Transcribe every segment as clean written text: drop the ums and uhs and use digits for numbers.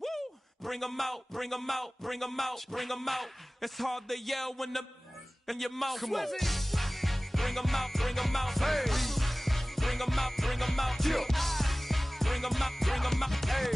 Woo! Bring 'em out, bring 'em out, bring 'em out, bring 'em out. It's hard to yell when the in your mouth. Come on. Bring 'em out, bring 'em out. Hey. Bring 'em out, bring 'em out. Yeah. Bring 'em out, bring 'em out. Hey.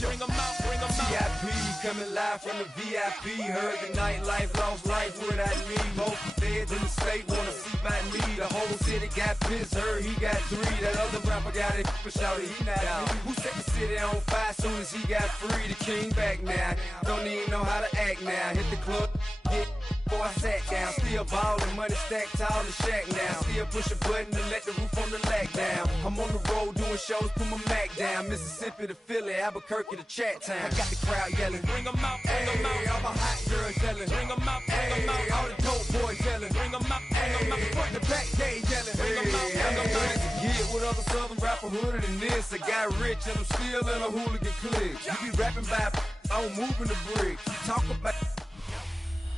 Bring 'em out, bring 'em out. VIP coming live from the VIP. Heard the nightlife, lost life without me. Both feds in the state wanna see about me. The whole city got pissed, heard he got 3. That other rapper got it, but shouted he not out. Who set the city on fire soon as he got free? The king back now, don't even know how to act now. Hit the club, get before I sat down. Still ballin', money stacked tall in shack now. Still push a button to let the roof on the lag down. I'm on the road doing shows, put my Mac down. Mississippi to Philly, Albuquerque to Chat Town. I got the crowd yelling, bring 'em out, bring 'em out. All my hot girls yelling, bring 'em out, bring 'em out. All the dope boys yelling, bring 'em out, bring 'em out. Front the back, they yelling, bring 'em out, bring 'em out. To get with other southern rapper hooded than this. I got rich and I'm still in a hooligan clique. You be rapping by, I'm moving the bricks. Talk about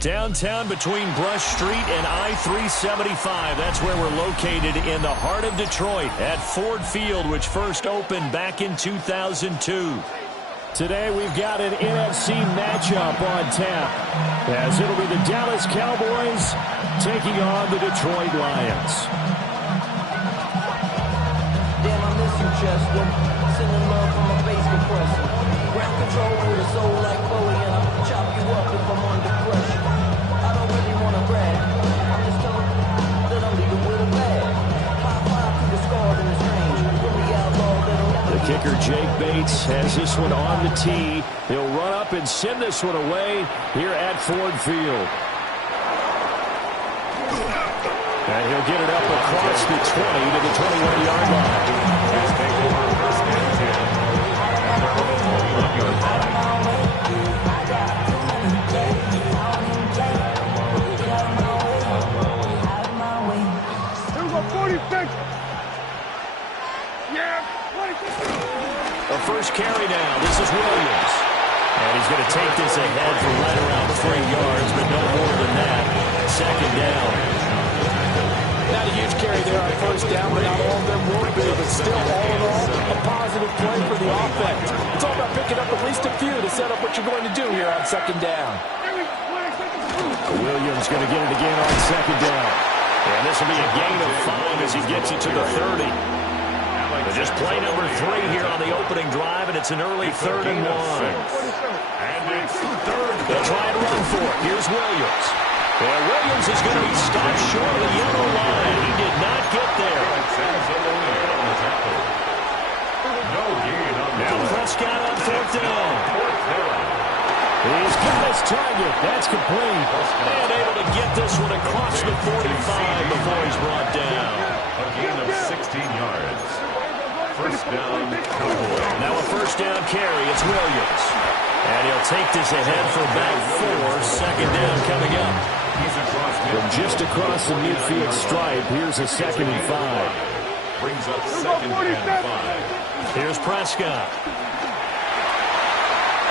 Downtown between Brush Street and I-375. That's where we're located in the heart of Detroit at Ford Field, which first opened back in 2002. Today we've got an NFC matchup on tap, as it'll be the Dallas Cowboys taking on the Detroit Lions. Damn, I miss you, Chester. Sending love from a bass compressor. Ground control with a soul like Bowie, and I'll chop you up if I'm under pressure. I don't really want to brag. I'm just told that I'm leaving with a bag. High five to the scar in this range. From the outlaw that'll never The kicker, Jake Bates, has this one on the tee. He'll run up and send this one away here at Ford Field. And he'll get it up across the 20 to the 21-yard line. A first carry now. This is Williams. And he's going to take this ahead for right around 3 yards, but no more than that. Second down. Not a huge carry there on first down, but not all of them will be. But still, all in all, a positive play for the offense. It's all about picking up at least a few to set up what you're going to do here on second down. Williams going to get it again on second down. And this will be a gain of 5 as he gets it to the 30. But just play number 3 here on the opening drive, and it's an early 3rd and 1. And it's third. They'll try and run for it. Here's Williams. And Williams is going to be stopped short of the yellow line. He did not get there. Now Prescott on 4th down. He's got his target. That's complete. And able to get this one across the 45 before he's brought down. A gain of 16 yards. First down, Cowboys. Now a first down carry. It's Williams. And he'll take this ahead for back 4. Second down coming up. From just across the midfield stripe, here's a 2nd and 5. Brings up 2nd and 5. Here's Prescott.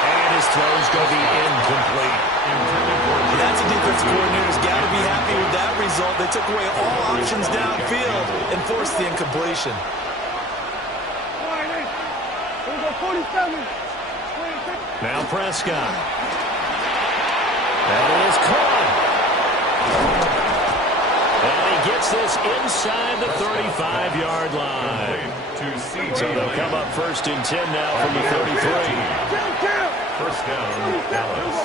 And his throw's going to be incomplete. That's a defense coordinator's got to be happy with that result. They took away all options downfield and forced the incompletion. Now Prescott. That is caught. And he gets this inside the 35-yard line. So they'll come up 1st and 10 now from the 33. First down, Dallas.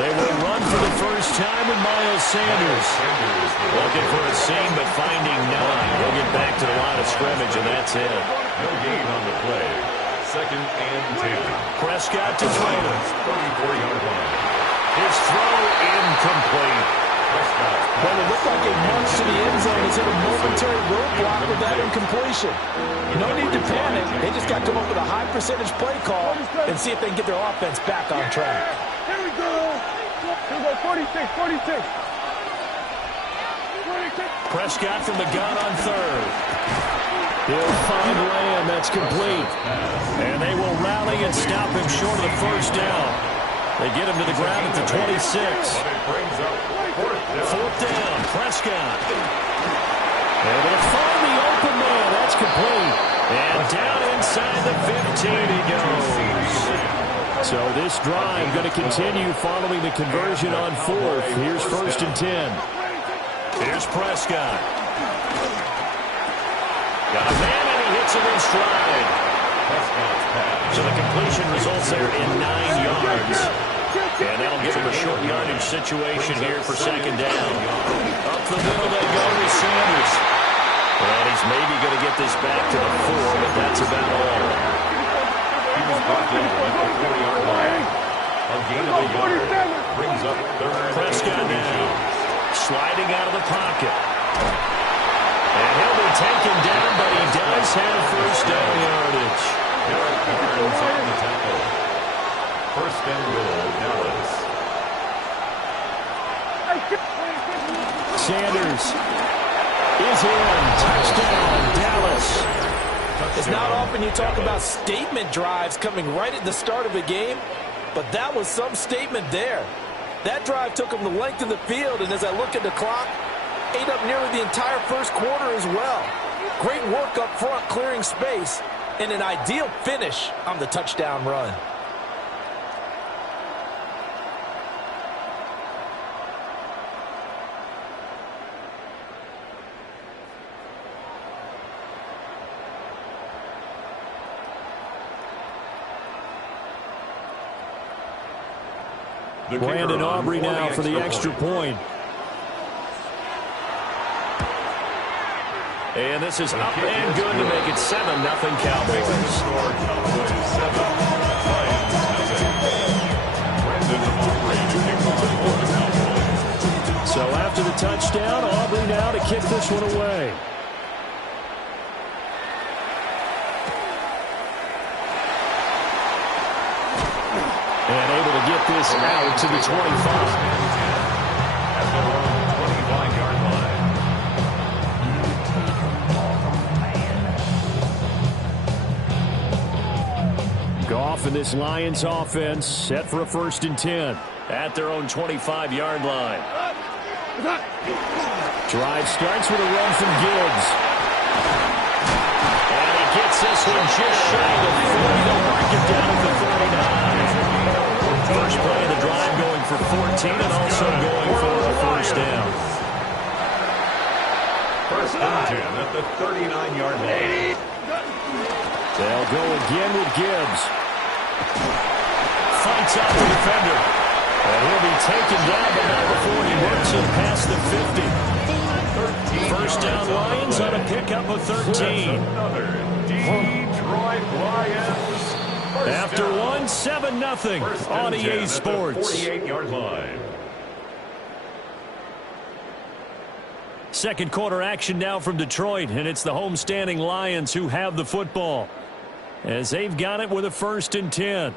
They will run for the first time with Miles Sanders. Looking for a seam, but finding none. He'll get back to the line of scrimmage, and that's it. No gain on the play. 2nd and 10. Prescott to throw. 34-yard line. His throw incomplete. Well, it looked like a march to the end zone. He's hit a momentary roadblock with that incompletion. No need to panic. They just got to come up with a high percentage play call and see if they can get their offense back on track. Here we go. Here we go. 46. Prescott from the gun on 3rd. He'll find Lamb. That's complete. And they will rally and stop him short of the first down. They get him to the ground at the 26. 4th down. Prescott. Able to find the open man. That's complete. And he goes. So this drive going to continue following the conversion on fourth. Here's 1st and 10. Here's Prescott. Got a man, and he hits it in stride. So the completion results there in 9 yards. And that'll give him a short yardage situation here for 2nd down. Up the middle they go with Sanders. And he's maybe going to get this back to the 4, but that's about all. He was brought down at the 40-yard line. A gain of a yard brings up 3rd. Prescott now sliding out of the pocket. And he'll be taken down, but he does have 1st down yardage. Derek Barnes on the tackle. 1st and goal, Dallas. Sanders is in. Touchdown, Dallas. It's not often you talk about statement drives coming right at the start of a game, but that was some statement there. That drive took them the length of the field, and as I look at the clock, ate up nearly the entire 1st quarter as well. Great work up front clearing space, and an ideal finish on the touchdown run. Brandon Aubrey now for the extra point. And this is up and good to make it 7-0 Cowboys. So after the touchdown, Aubrey now to kick this one away. And able to get this out to the 25. At their own 25-yard line. Goff and this Lions offense set for a 1st and 10 at their own 25-yard line. Drive starts with a run from Gibbs. And he gets this one just shy of the 40. They'll mark it down at the 39. First play of the drive going for 14 and also going for a 1st down. 1st and 10 at the 39-yard line. They'll go again with Gibbs. Fights out the defender. And he'll be taken down, but not before he works it past the 50. 1st down Lions on a pickup of 13. Another Detroit Lions. After 7-0 on EA Sports. 48-yard line. 2nd quarter action now from Detroit, and it's the homestanding Lions who have the football as they've got it with a 1st and 10.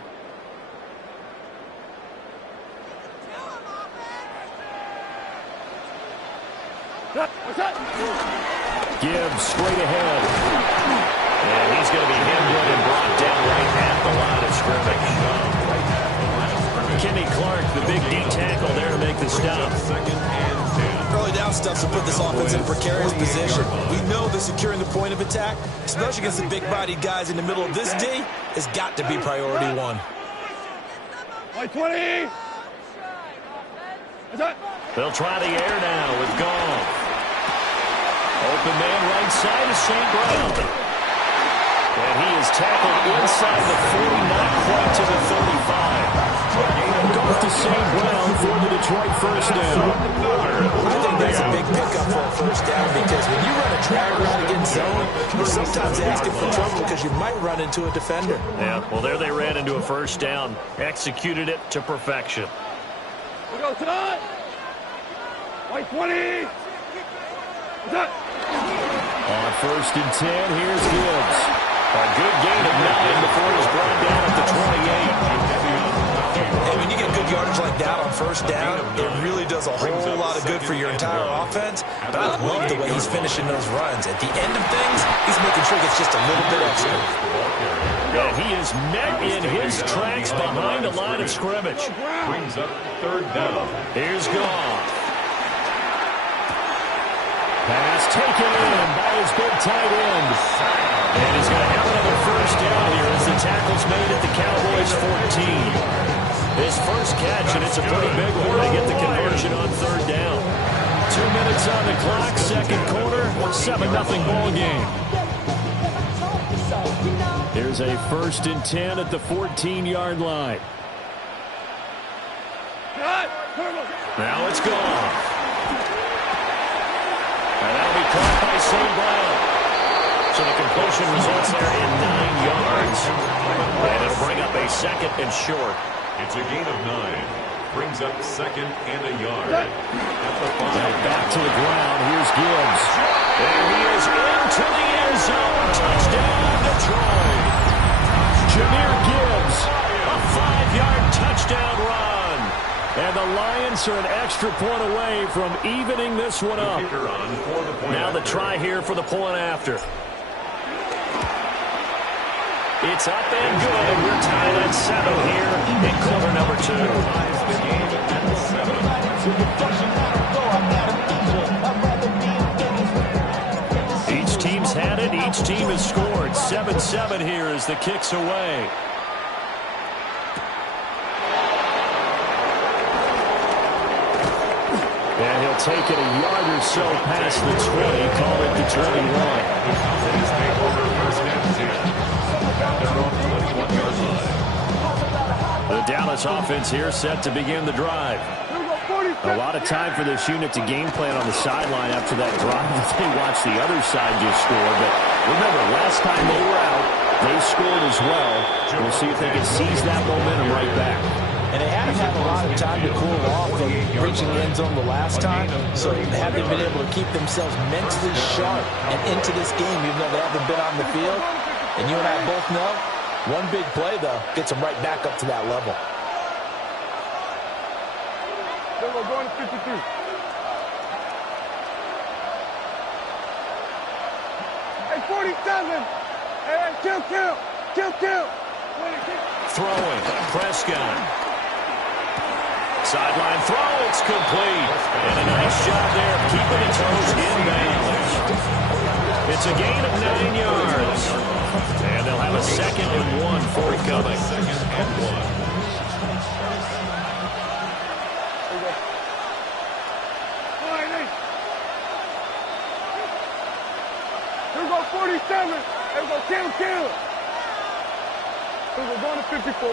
Gibbs straight ahead. And he's going to be hemmed and brought down right at the line of scrimmage. Kenny Clark, the big D tackle there to make the stop. Early down stuff to put this offense in a precarious position. We know that securing the point of attack, especially against the big-bodied guys in the middle of this D, has got to be priority 1. 20. They'll try the air now with Goff. Open man right side is St. Brown. And he is tackled inside the 40, not quite to the 35. Goff to St. Brown for the Detroit 1st down. I think that's a big pickup for a 1st down because when you run a drag route against zone, you're sometimes asking for trouble because you might run into a defender. Yeah, well, there they ran into a 1st down. Executed it to perfection. We go tonight. White 20. On 1st and 10, here's Gibbs. A good gain of 9 before it was brought down at the 28. And when you get good yardage like that on 1st down, it really does a whole lot of good for your entire offense. But I love the way he's finishing those runs. At the end of things, he's making sure he gets just a little bit extra. And he is met in his tracks behind the line of scrimmage. Brings up 3rd down. Here's Goff. Pass taken in by his big tight end. And he's going to have another 1st down here as the tackles made at the Cowboys' 14. His first catch, and it's a pretty big one. They get the conversion on third down. 2 minutes on the clock, second quarter, 7-0 ball game. Here's a 1st and 10 at the 14-yard line. Now it's gone. And that'll be caught by St. Brown. So the completion results there in 9 yards. And it'll bring up a 2nd and short. It's a gain of 9. Brings up 2nd and a yard. At the 5. Back to the ground. Here's Gibbs. There he is into the end zone. Touchdown, Detroit. Jahmyr Gibbs, a 5-yard touchdown run. And the Lions are an extra point away from evening this one up. Now the try here for the point after. It's up and good, and we're tied at 7 here in quarter number 2. Each team's had it. Each team has scored. 7-7 here as the kick's away. And he'll take it a yard or so past the 20, call it the 21. The Dallas offense here set to begin the drive. A lot of time for this unit to game plan on the sideline after that drive that they watched the other side just score. But remember, last time they were out, they scored as well. We'll see if they can seize that momentum right back. And they haven't had a lot of time to cool off from reaching the end zone the last time. So have they been able to keep themselves mentally sharp and into this game even though they haven't been on the field? And you and I both know, one big play, though, gets them right back up to that level. We're going to 52. Hey, 47. Hey, kill. Throwing, Prescott. Sideline throw, it's complete. And a nice job there of keeping the toes inbounds. It's a gain of 9 yards. And they'll have a 2nd and 1 forthcoming. 2nd and 1. Here we go, 47. Here we go, kill. Here we go, going to 54.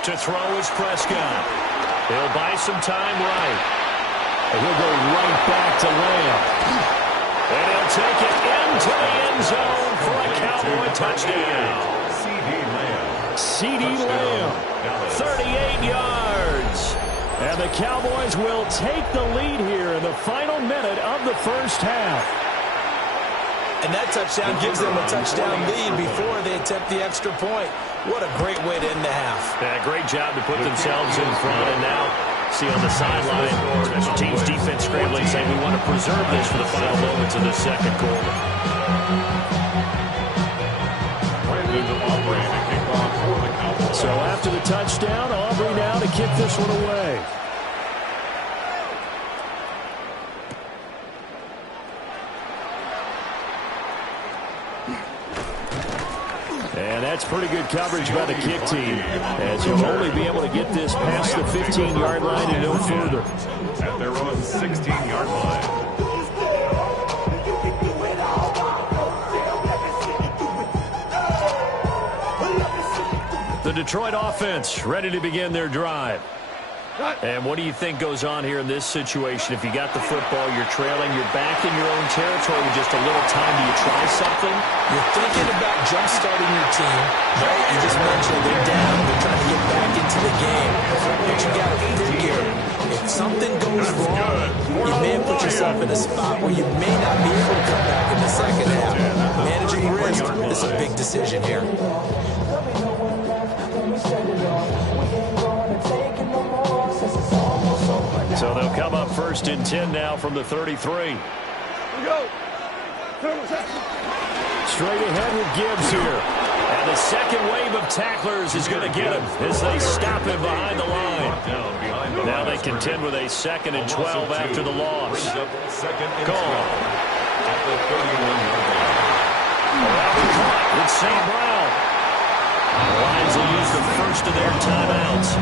To throw is Prescott. He'll buy some time right. And he'll go right back to Lamb. And he'll take it into the end zone for a Cowboy touchdown. C.D. Lamb, 38 yards. And the Cowboys will take the lead here in the final minute of the first half. And that touchdown gives them a touchdown lead before they attempt the extra point. What a great way to end the half. Yeah, great job to put themselves in front. And now, see on the sideline, special teams defense scrambling, saying we want to preserve this for the final moments of the second quarter. So after the touchdown, Aubrey now to kick this one away. And that's pretty good coverage by the kick team, as you'll only be able to get this past the 15-yard line and no further. At their own 16-yard line. The Detroit offense ready to begin their drive. And what do you think goes on here in this situation? If you got the football, you're trailing, you're back in your own territory with just a little time. Do you try something? You're thinking about jump-starting your team, right? You just mentioned they're down. They're trying to get back into the game. But you got to figure, if something goes wrong, you may have put yourself in a spot where you may not be able to come back in the second half. Managing risk is a big decision here. So they'll come up 1st and 10 now from the 33. We go. Straight ahead with Gibbs here. And the second wave of tacklers is going to get him as they stop him behind the line. Now they contend with a 2nd and 12 after the loss. Call. Caught with St. Brown. first of their timeouts,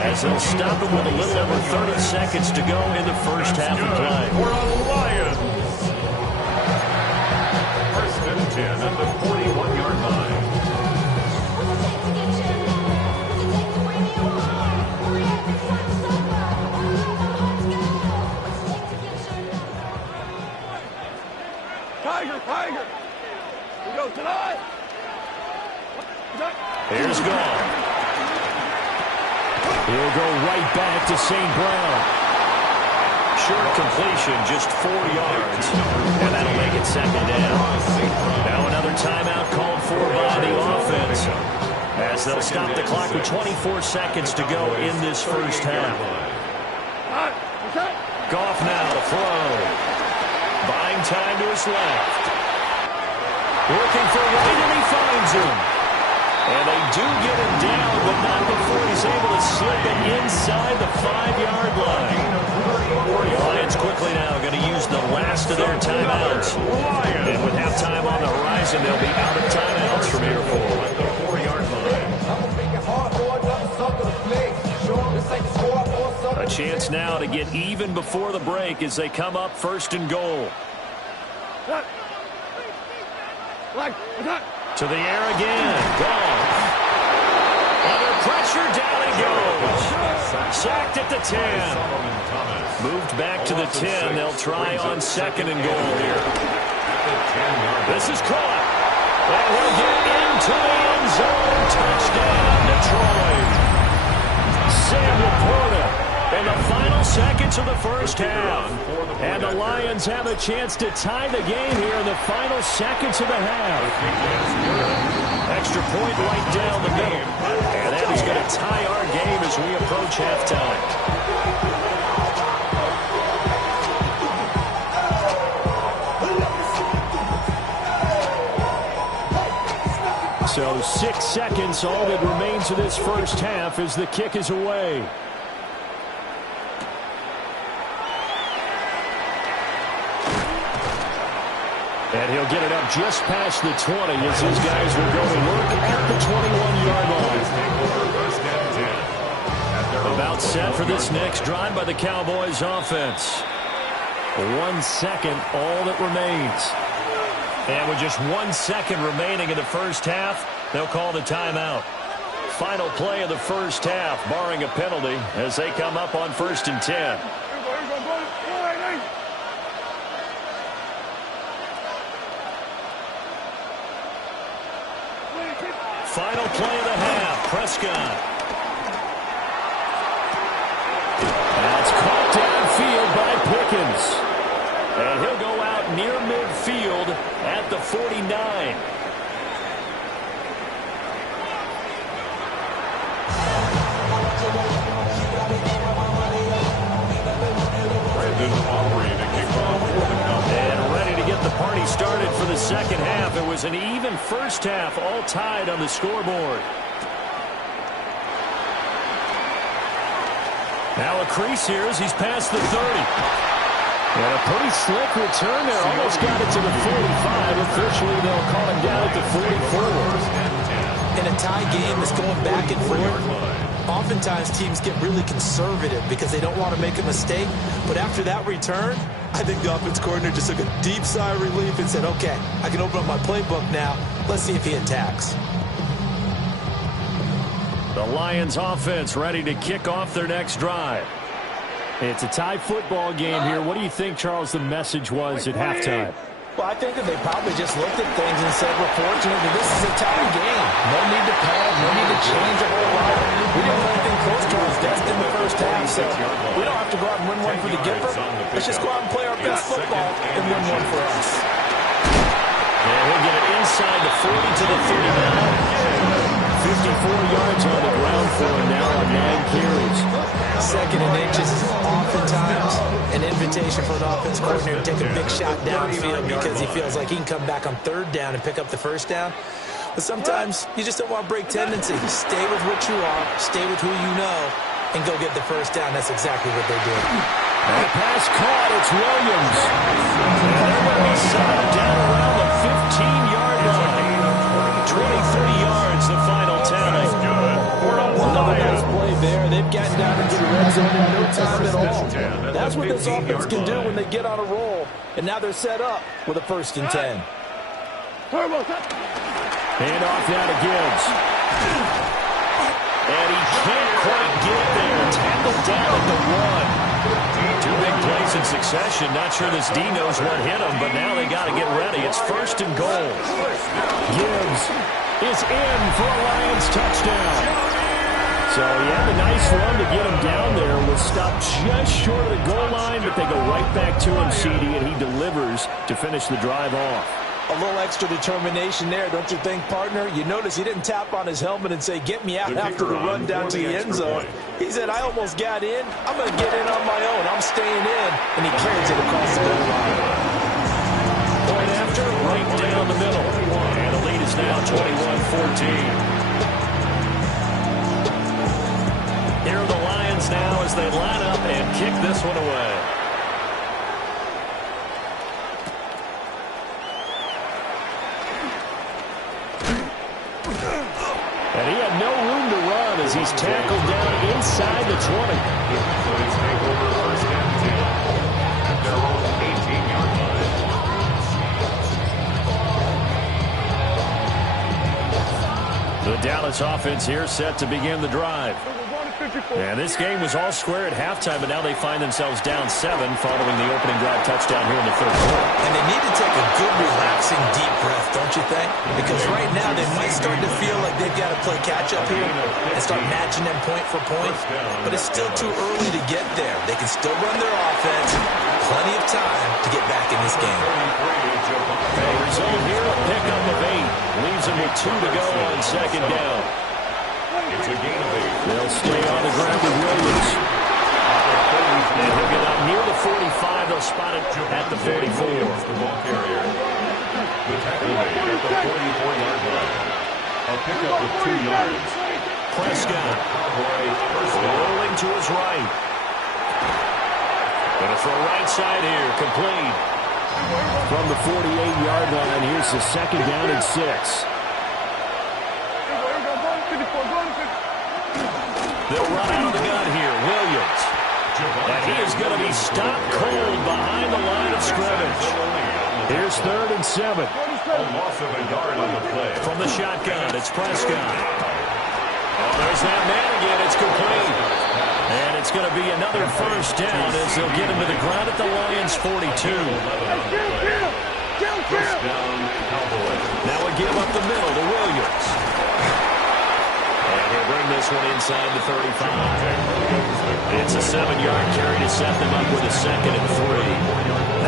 as they'll stop it with a little over 30 seconds to go in the first half of play. For the Lions. First and 10 at the 41-yard line. Tiger. We go tonight. Here's Goff. He'll go right back to St. Brown. Short completion, just 4 yards. And that'll make it second down. Now another timeout called for by the offense, as they'll stop the clock with 24 seconds to go in this first half. Goff now to throw. Buying time to his left. Looking for White, and he finds him. And they do get him down, but not before he's able to slip it inside the 5-yard line. The Lions quickly now going to use the last of their timeouts. And with halftime on the horizon, they'll be out of timeouts from here forward. At the 4-yard line. A chance now to get even before the break as they come up first and goal. To the air again. Goff. Under pressure, down he goes. Sacked at the 10. Moved back to the 10. They'll try on second and goal here. This is caught. And he'll get into the end zone. Touchdown, Detroit. Sam Laporta in the final seconds of the first half. And the Lions have a chance to tie the game here in the final seconds of the half. Extra point right down the middle. And that is going to tie our game as we approach halftime. So 6 seconds, all that remains of this first half as the kick is away. And he'll get it up just past the 20 as his guys will go to work at the 21-yard line. About set for this next drive by the Cowboys offense. 1 second, all that remains. And with just 1 second remaining in the first half, they'll call the timeout. Final play of the first half, barring a penalty, as they come up on 1st and 10. Final play of the half, Prescott. That's caught downfield by Pickens. And he'll go out near midfield at the 49. And ready to get the party started for the second half. It was an even first half, all tied on the scoreboard. Now a crease here as he's past the 30. And a pretty slick return there. Almost got it to the 45. Officially, they'll call him down at the 44. In a tie game that's going back and forth, oftentimes teams get really conservative because they don't want to make a mistake. But after that return, I think the offense coordinator just took a deep sigh of relief and said, okay, I can open up my playbook now. Let's see if he attacks. The Lions offense ready to kick off their next drive. It's a tie football game here. What do you think, Charles, the message was at halftime? Well, I think that they probably just looked at things and said, we're fortunate that this is a tie game. No need to panic, no need to change a whole lot. We didn't play anything close to our best in the first half, so we don't have to go out and win one for the Gipper. Let's just go out and play our best football and win one for us. And we'll get it inside the 40 to the 39. 54 yards on the ground for him now on 9 carries. Second and inches is oftentimes an invitation for an offense coordinator to take a big shot downfield because he feels like he can come back on 3rd down and pick up the 1st down. But sometimes you just don't want to break tendency. Stay with what you are, stay with who you know, and go get the 1st down. That's exactly what they did. And the pass caught. It's Williams. And they're going to be settled down around the 15-yard line. 20, 30 yards, the final tally. zone in no time at all. That's what this offense can do when they get on a roll. And now they're set up with a 1st and 10. Hand off now to Gibbs. And he can't quite get there. Tackled down at the 1. 2 big plays in succession. Not sure this D knows what hit him, but now they got to get ready. It's 1st and goal. Gibbs is in for a Lions touchdown. So he had a nice run to get him down there. Was stopped just short of the goal line, but they go right back to him, CD, and he delivers to finish the drive off. A little extra determination there, don't you think, partner? You notice he didn't tap on his helmet and say, get me out after the run down to the end zone. He said, I almost got in. I'm going to get in on my own. I'm staying in. And he carries it across the goal line. Point after, right down the middle. And the lead is now 21-14. Here are the Lions now as they line up and kick this one away. And he had no room to run as he's tackled down inside the 20. Please take over 1st and 10 at their own 18-yard line. The Dallas offense here set to begin the drive. And this game was all square at halftime, but now they find themselves down 7 following the opening drive touchdown here in the 3rd quarter. And they need to take a good, relaxing, deep breath, don't you think? Because right now they might start to feel like they've got to play catch-up here and start matching them point for point. But it's still too early to get there. They can still run their offense. Plenty of time to get back in this game. A result here, a pickup of 8. Leaves them with 2 to go on 2nd down. It's a gain of 8. They'll stay on the ground with Williams. And he'll get up near the 45. They'll spot it at the 44. The ball carrier. The tackle made at the 44-yard line. A pickup of 2 yards. Prescott rolling to his right. Gonna throw right side here, complete. From the 48-yard line, here's the 2nd down and 6. They'll run out of the gun here. Williams. And he is going to be stopped cold behind the line of scrimmage. Here's 3rd and 7. A loss of a yard on the play. From the shotgun, it's Prescott. Oh, there's that man again. It's complete. And it's going to be another 1st down as they'll get him to the ground at the Lions' 42. Now a give up the middle to Williams. And he'll bring this one inside the 35. It's a 7-yard carry to set them up with a 2nd and 3.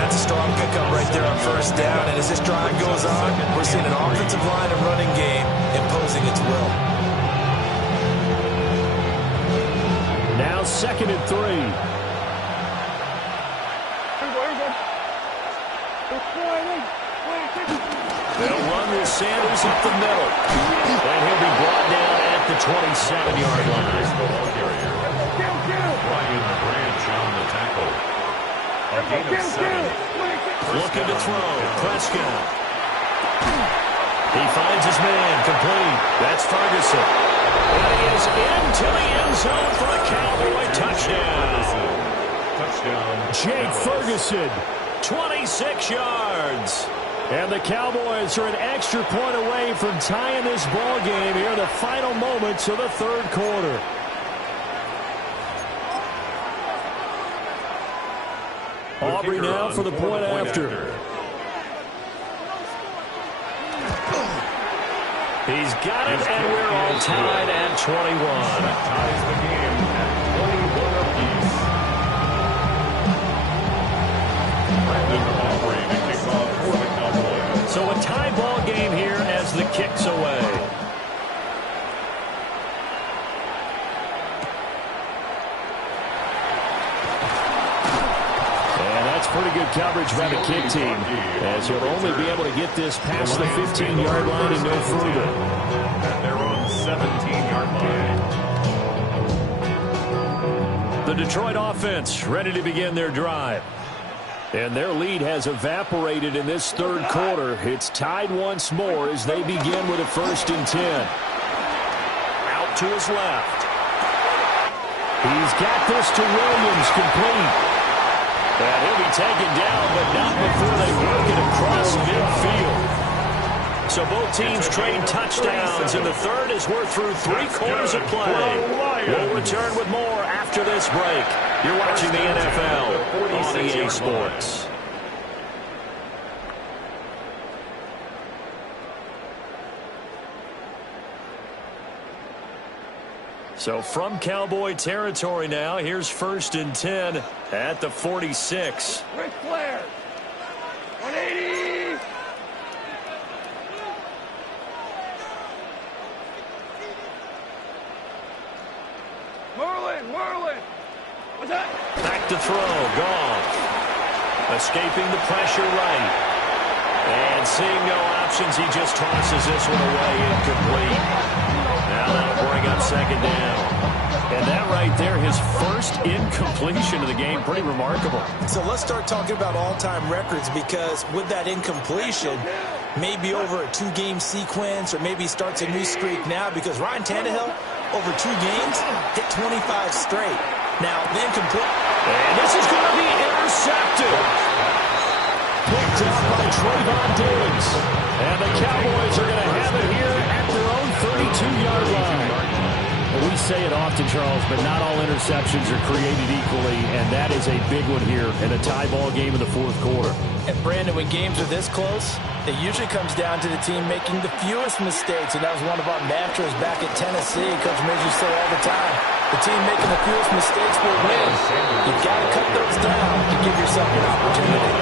That's a strong pickup right there on 1st down. And as this drive goes on, we're seeing an offensive line and running game imposing its will. Now 2nd and 3. They'll run with Sanders up the middle. And he'll be brought down at the 27-yard line. Ryan Branch on the tackle. A gain of 7. Looking to throw. Prescott. He finds his man. Complete. That's Ferguson. And he is into the end zone for a Cowboy touchdown. Jake Ferguson, 26 yards. And the Cowboys are an extra point away from tying this ball game here in the final moments of the 3rd quarter. Aubrey now for the point after. He's got it, and we're all tied at 21. Ties the game at 21 apiece. Brandon Aubrey to kick off for the Cowboys. So a tie ball game here as the kick's away. And that's pretty good coverage by the kick team, as he'll only be able to get this past the 15-yard line and no further. At their own 17-yard line. The Detroit offense ready to begin their drive. And their lead has evaporated in this 3rd quarter. It's tied once more as they begin with a 1st and 10. Out to his left. He's got this to Williams, complete. And he'll be taken down, but not before they work it across midfield. So both teams trade touchdowns, and the third as we're through 3 quarters of play. We'll return with more after this break. You're watching the NFL on EA Sports. So from Cowboy territory now, here's 1st and 10 at the 46. Ric Flair. 180. Merlin. What's that? Back to throw, Goff. Escaping the pressure right. And seeing no options, he just tosses this one away, incomplete. Now that'll bring up 2nd down. And that right there, his first incompletion of the game, pretty remarkable. So let's start talking about all-time records, because with that incompletion, maybe over a 2-game sequence, or maybe starts a new streak now, because Ryan Tannehill, over 2 games, hit 25 straight. Now, the incomplete. And this is going to be intercepted. Picked up by Trayvon Diggs. And the Cowboys are going to have it here at their own 32-yard line. We say it often, Charles, but not all interceptions are created equally, and that is a big one here in a tie ball game in the 4th quarter. And Brandon, when games are this close, it usually comes down to the team making the fewest mistakes, and that was one of our mantras back at Tennessee. Coach Midge used to say all the time, the team making the fewest mistakes will win. You've got to cut those down to give yourself an opportunity.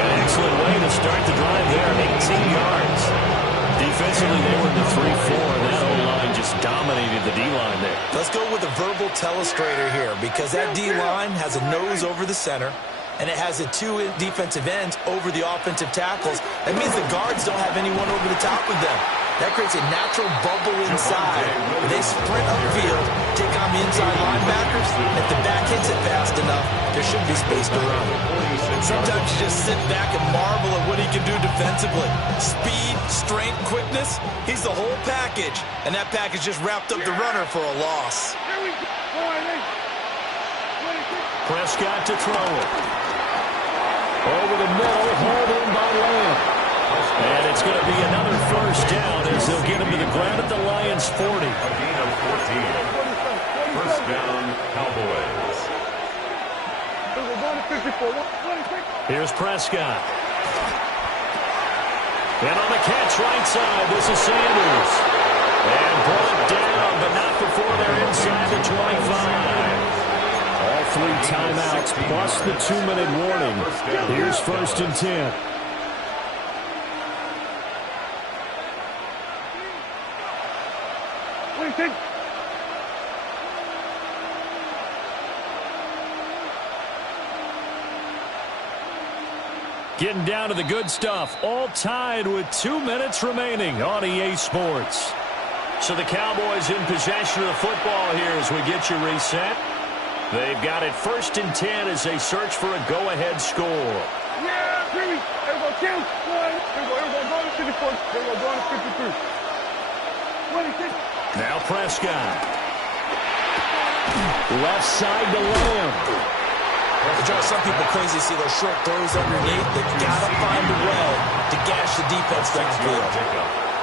An excellent way to start the drive there, 18 yards. Defensively, they were in the 3-4, and that O-line just dominated the D-line there. Let's go with a verbal telestrator here, because that D-line has a nose over the center, and it has a 2 defensive ends over the offensive tackles. That means the guards don't have anyone over the top of them. That creates a natural bubble inside. They sprint upfield, take on the inside linebackers. If the back hits it fast enough, there should be space to run. Sometimes you just sit back and marvel at what he can do defensively. Speed, strength, quickness, he's the whole package. And that package just wrapped up the runner for a loss. Prescott to throw it. Over the middle, hauled in by Lamb. And it's going to be another 1st down as they'll get him to the ground at the Lions' 40. A gain of 14. 1st down, Cowboys. Here's Prescott. And on the catch right side, this is Sanders. And brought down, but not before they're inside the 25. All 3 timeouts plus the 2-minute warning. Here's 1st and 10. Getting down to the good stuff, all tied with 2 minutes remaining on EA Sports. So the Cowboys in possession of the football here as we get you reset. They've got it 1st and 10 as they search for a go-ahead score. Yeah, Jimmy. Everybody count. Everybody go to 54. Everybody go to 53. 26. Now Prescott. Left side to Lamb. It drives some people crazy to see those short throws underneath. They've got to find a way to gash the defense downfield.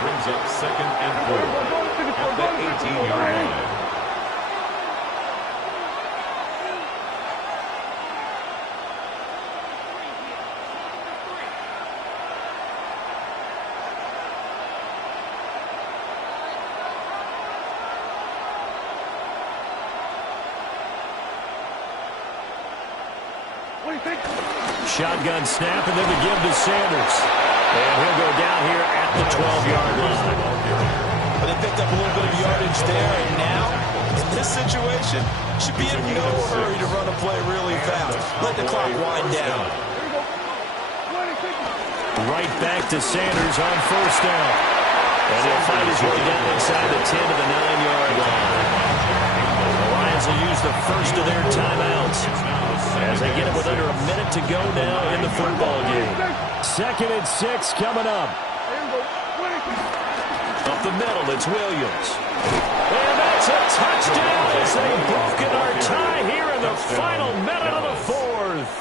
Brings up 2nd and 4 at the 18-yard line. Shotgun snap, and then the give to Sanders. And he'll go down here at the 12-yard line. But they picked up a little bit of yardage there, and now, in this situation, should be in no hurry to run a play really fast. Let the clock wind down. Right back to Sanders on 1st down. And he'll find his way down inside the 10 to the 9-yard line. The Lions will use the first of their timeouts as they get it with under a minute to go now in the football game. 2nd and 6 coming up. Up the middle, it's Williams. And that's a touchdown as they've broken our tie here in the final minute of the fourth.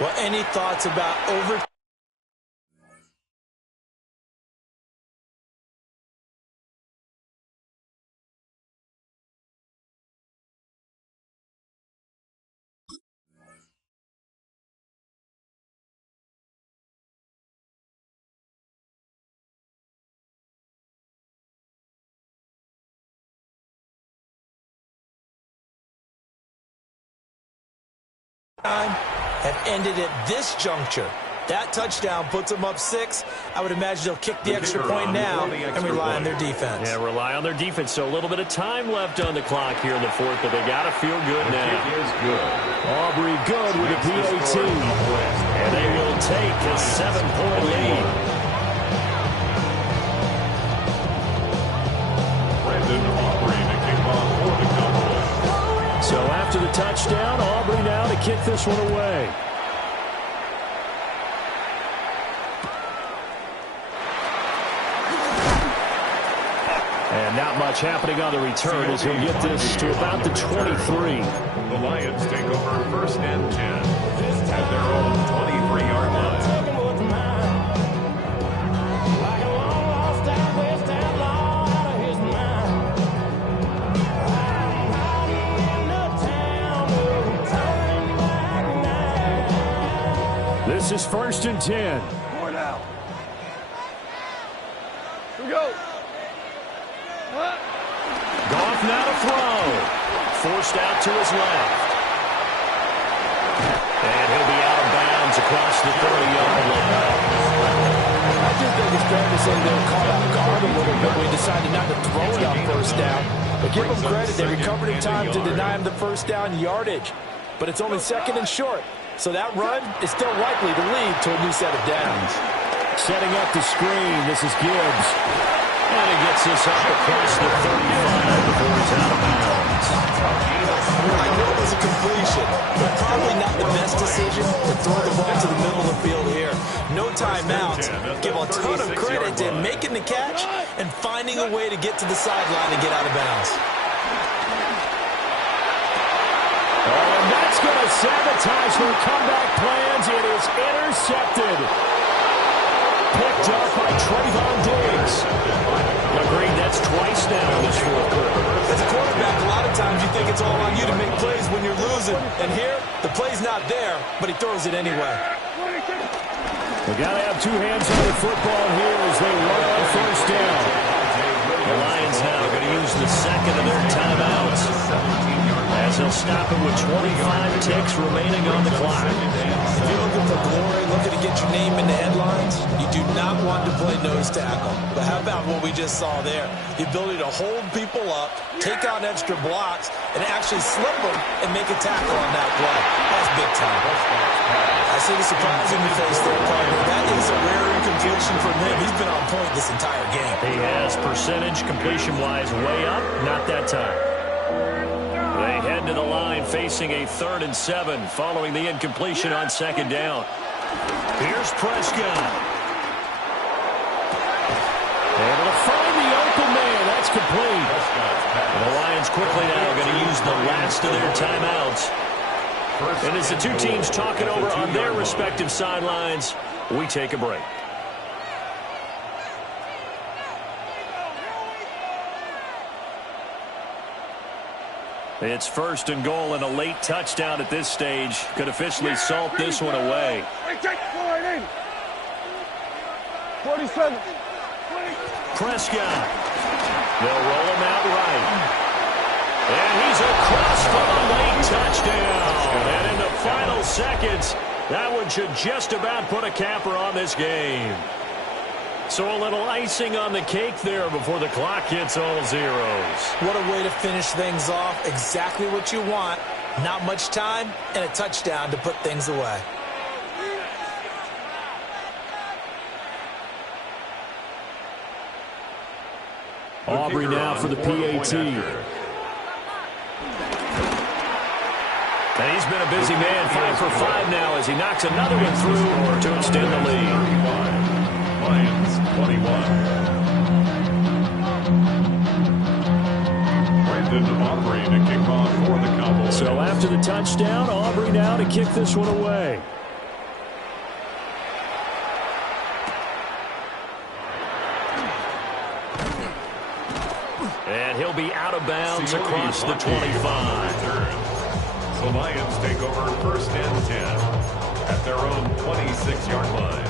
Well, any thoughts about overtime? Have ended at this juncture. That touchdown puts them up 6. I would imagine they'll kick the extra point now and rely on their defense. Yeah, rely on their defense. So a little bit of time left on the clock here in the fourth, but they got to feel good now. Aubrey good with a PAT. And they will take a 7-point lead. So after the touchdown, Aubrey now to kick this one away. And not much happening on the return as he'll get this to about the 23. The Lions take over first and 10 at their own 23-yard line. This is first and 10. More now. Here we go. Goff now to throw. Forced out to his left. And he'll be out of bounds across the 30-yard line. I do think it's fair to say they were caught off guard a little bit when we decided not to throw it on first down. But give them credit. They recovered in time to deny him the first down yardage. But it's only second and short. So that run is still likely to lead to a new set of downs. Setting up the screen. This is Gibbs. And he gets this up across the 35 before he's out of bounds. I know it was a completion, but probably not the best decision to throw the ball to the middle of the field here. No timeouts. Give a ton of credit to making the catch and finding a way to get to the sideline and get out of bounds. And that's going to sabotage their comeback plans. It is intercepted. Picked up by Trayvon Diggs. Agreed, that's twice now in this fourth quarter. As a quarterback, a lot of times you think it's all on you to make plays when you're losing. And here, the play's not there, but he throws it anyway. We got to have two hands on the football here as they run on first down. The Lions now going to use the second of their timeouts as they'll stop it with 25 ticks remaining on the clock. If you're looking for glory, looking to get your name in the headlines, you do not want to play nose tackle. But how about what we just saw there? The ability to hold people up, take out extra blocks, and actually slip them and make a tackle on that play. That's big time. I see the surprise in your face there, partner. That is a rare incompletion from him. He's been on point this entire game. He has percentage completion-wise way up, not that time. They head to the line facing a 3rd and 7 following the incompletion on second down. Here's Prescott. Able to find the open man. That's complete. And the Lions quickly now going to use the last of their timeouts. And as the two teams talk it over on their respective sidelines, we take a break. It's 1st and goal, and a late touchdown at this stage could officially salt this one away. 47. Prescott. They'll roll him out right. And he's across for the late touchdown. And in the final seconds, that one should just about put a capper on this game. So a little icing on the cake there before the clock hits all zeros. What a way to finish things off. Exactly what you want. Not much time and a touchdown to put things away. Aubrey now for the PAT. And he's been a busy man, 5 for 5 now as he knocks another one through to extend the lead. Lions 21. Aubrey to kick off for the Cowboys. So after the touchdown, Aubrey now to kick this one away. And he'll be out of bounds across the 25. The Lions take over 1st and 10 at their own 26-yard line.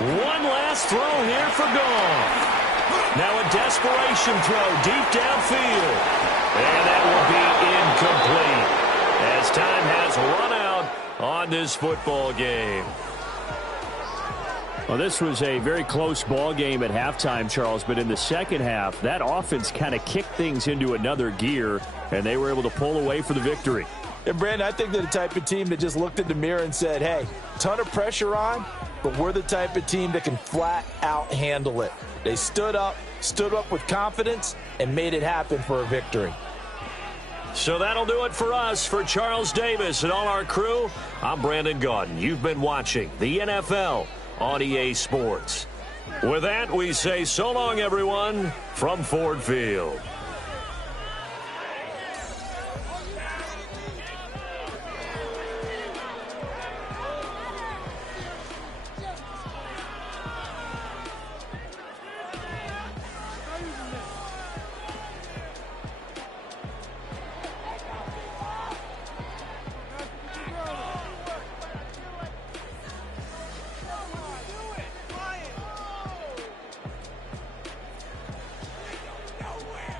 One last throw here for Goff. Now a desperation throw deep downfield. And that will be incomplete as time has run out on this football game. Well, this was a very close ball game at halftime, Charles, but in the second half, that offense kind of kicked things into another gear, and they were able to pull away for the victory. And, Brandon, I think they're the type of team that just looked in the mirror and said, hey, ton of pressure on, but we're the type of team that can flat out handle it. They stood up with confidence, and made it happen for a victory. So that'll do it for us. For Charles Davis and all our crew, I'm Brandon Gaudin. You've been watching the NFL on EA Sports. With that, we say so long, everyone, from Ford Field. Nowhere.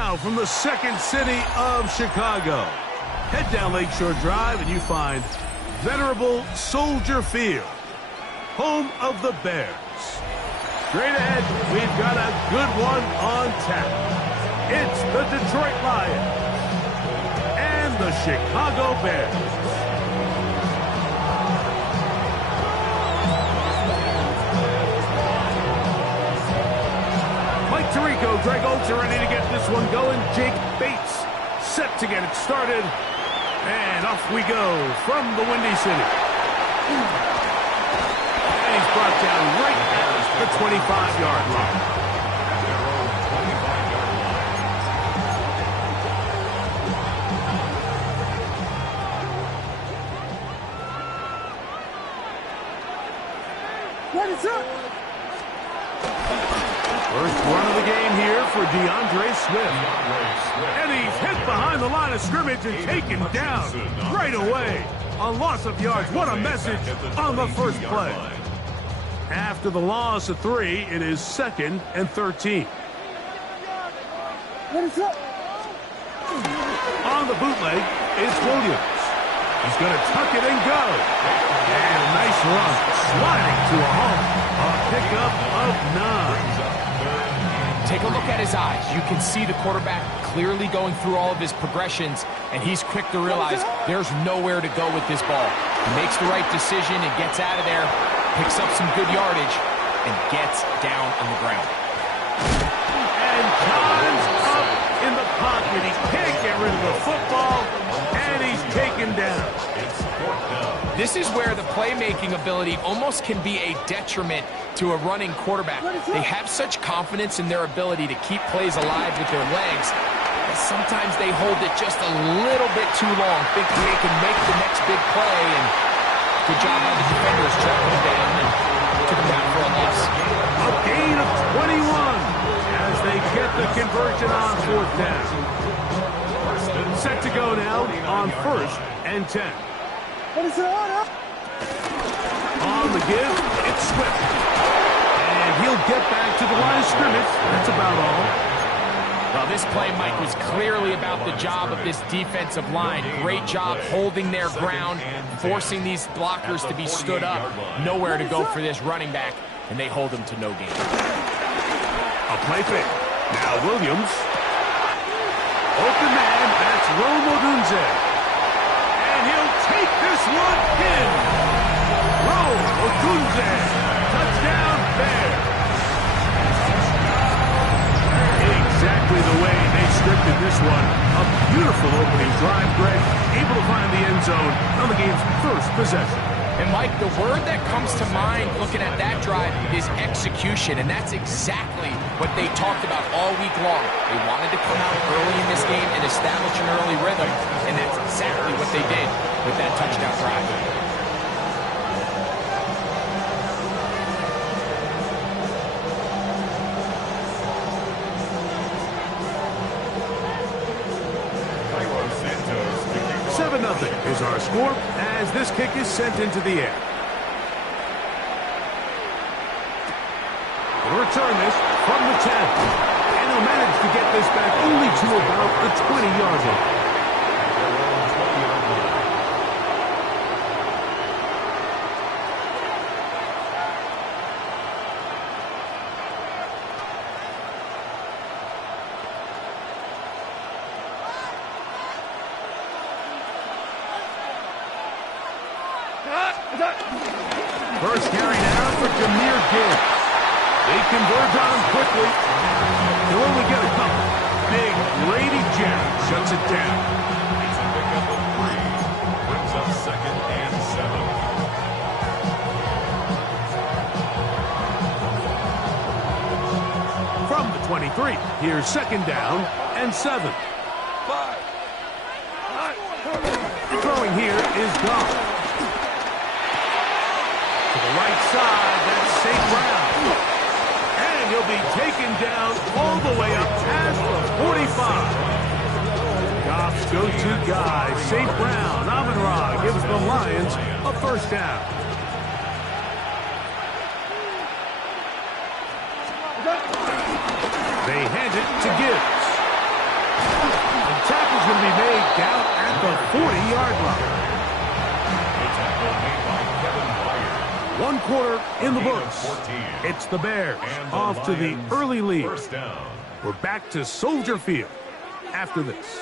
now from the second city of Chicago. Head down Lakeshore Drive and you find venerable Soldier Field, home of the Bears. Straight ahead, we've got a good one on tap. It's the Detroit Lions and the Chicago Bears. Mike Tirico, Greg Olds are ready to get this one going. Jake Bates set to get it started. And off we go from the Windy City. And he's brought down right at the 25-yard line. What is up? First run of the game here for DeAndre Swift. And he's hit behind the line of scrimmage and taken down right away. A loss of yards. What a message on the first play. After the loss of 3, it is 2nd and 13. What is up? On the bootleg is Williams. He's going to tuck it and go. And a nice run. Sliding to a home. A pickup of 9. Take a look at his eyes. You can see the quarterback clearly going through all of his progressions, and he's quick to realize there's nowhere to go with this ball. He makes the right decision and gets out of there, picks up some good yardage, and gets down on the ground. And time's up in the pocket. He can't get rid of the football, and he's taken down. This is where the playmaking ability almost can be a detriment to a running quarterback. They have such confidence in their ability to keep plays alive with their legs that sometimes they hold it just a little bit too long, thinking they can make the next big play, and good job by the defenders tracking him down and took him down for a loss. A gain of 21 as they get the conversion on 4th down. Set to go now on 1st and 10. What is it? On the give, it's Swift. And he'll get back to the line of scrimmage. That's about all. Well, this play, Mike, was clearly about the job of this defensive line. Great job holding their ground, forcing these blockers to be stood up. Nowhere to go for this running back, and they hold him to no gain. A play fake. Now Williams. Open man, that's Rome Odunze. And he'll take this one in. Rome Odunze. Touchdown, Bears. Exactly the way they scripted this one. A beautiful opening drive, Greg. Able to find the end zone on the game's first possession. And, Mike, the word that comes to mind looking at that drive is execution, and that's exactly what they talked about all week long. They wanted to come out early in this game and establish an early rhythm, and that's exactly what they did with that touchdown drive. Is our score as this kick is sent into the air. He'll return this from the 10. And he'll manage to get this back only to about the 20-yard line. First carry now for Jahmyr Gibbs. They converge on him quickly. He'll only get a couple. Big Grady Jarrett shuts it down. It's a pickup of 3. Brings up 2nd and 7. From the 23, here's 2nd down and 7. Throwing here is gone. To the right side, that's St. Brown. And he'll be taken down all the way up past the 45. Goff's go-to guy, St. Brown. Amon-Ra gives the Lions a first down. They hand it to Gibbs. sideline. One quarter in the books. It's the Bears off to the early lead. We're back to Soldier Field after this.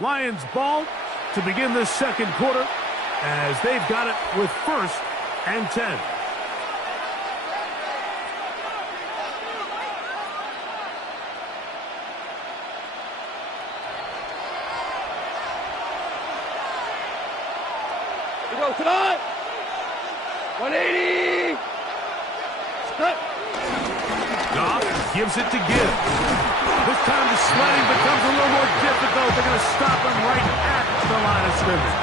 Lions ball to begin the second quarter as they've got it with 1st and 10. We go tonight. 180. Cut. Goff gives it to Gibbs. This time the sledding becomes a little more difficult. They're going to stop him right at the line of scrimmage.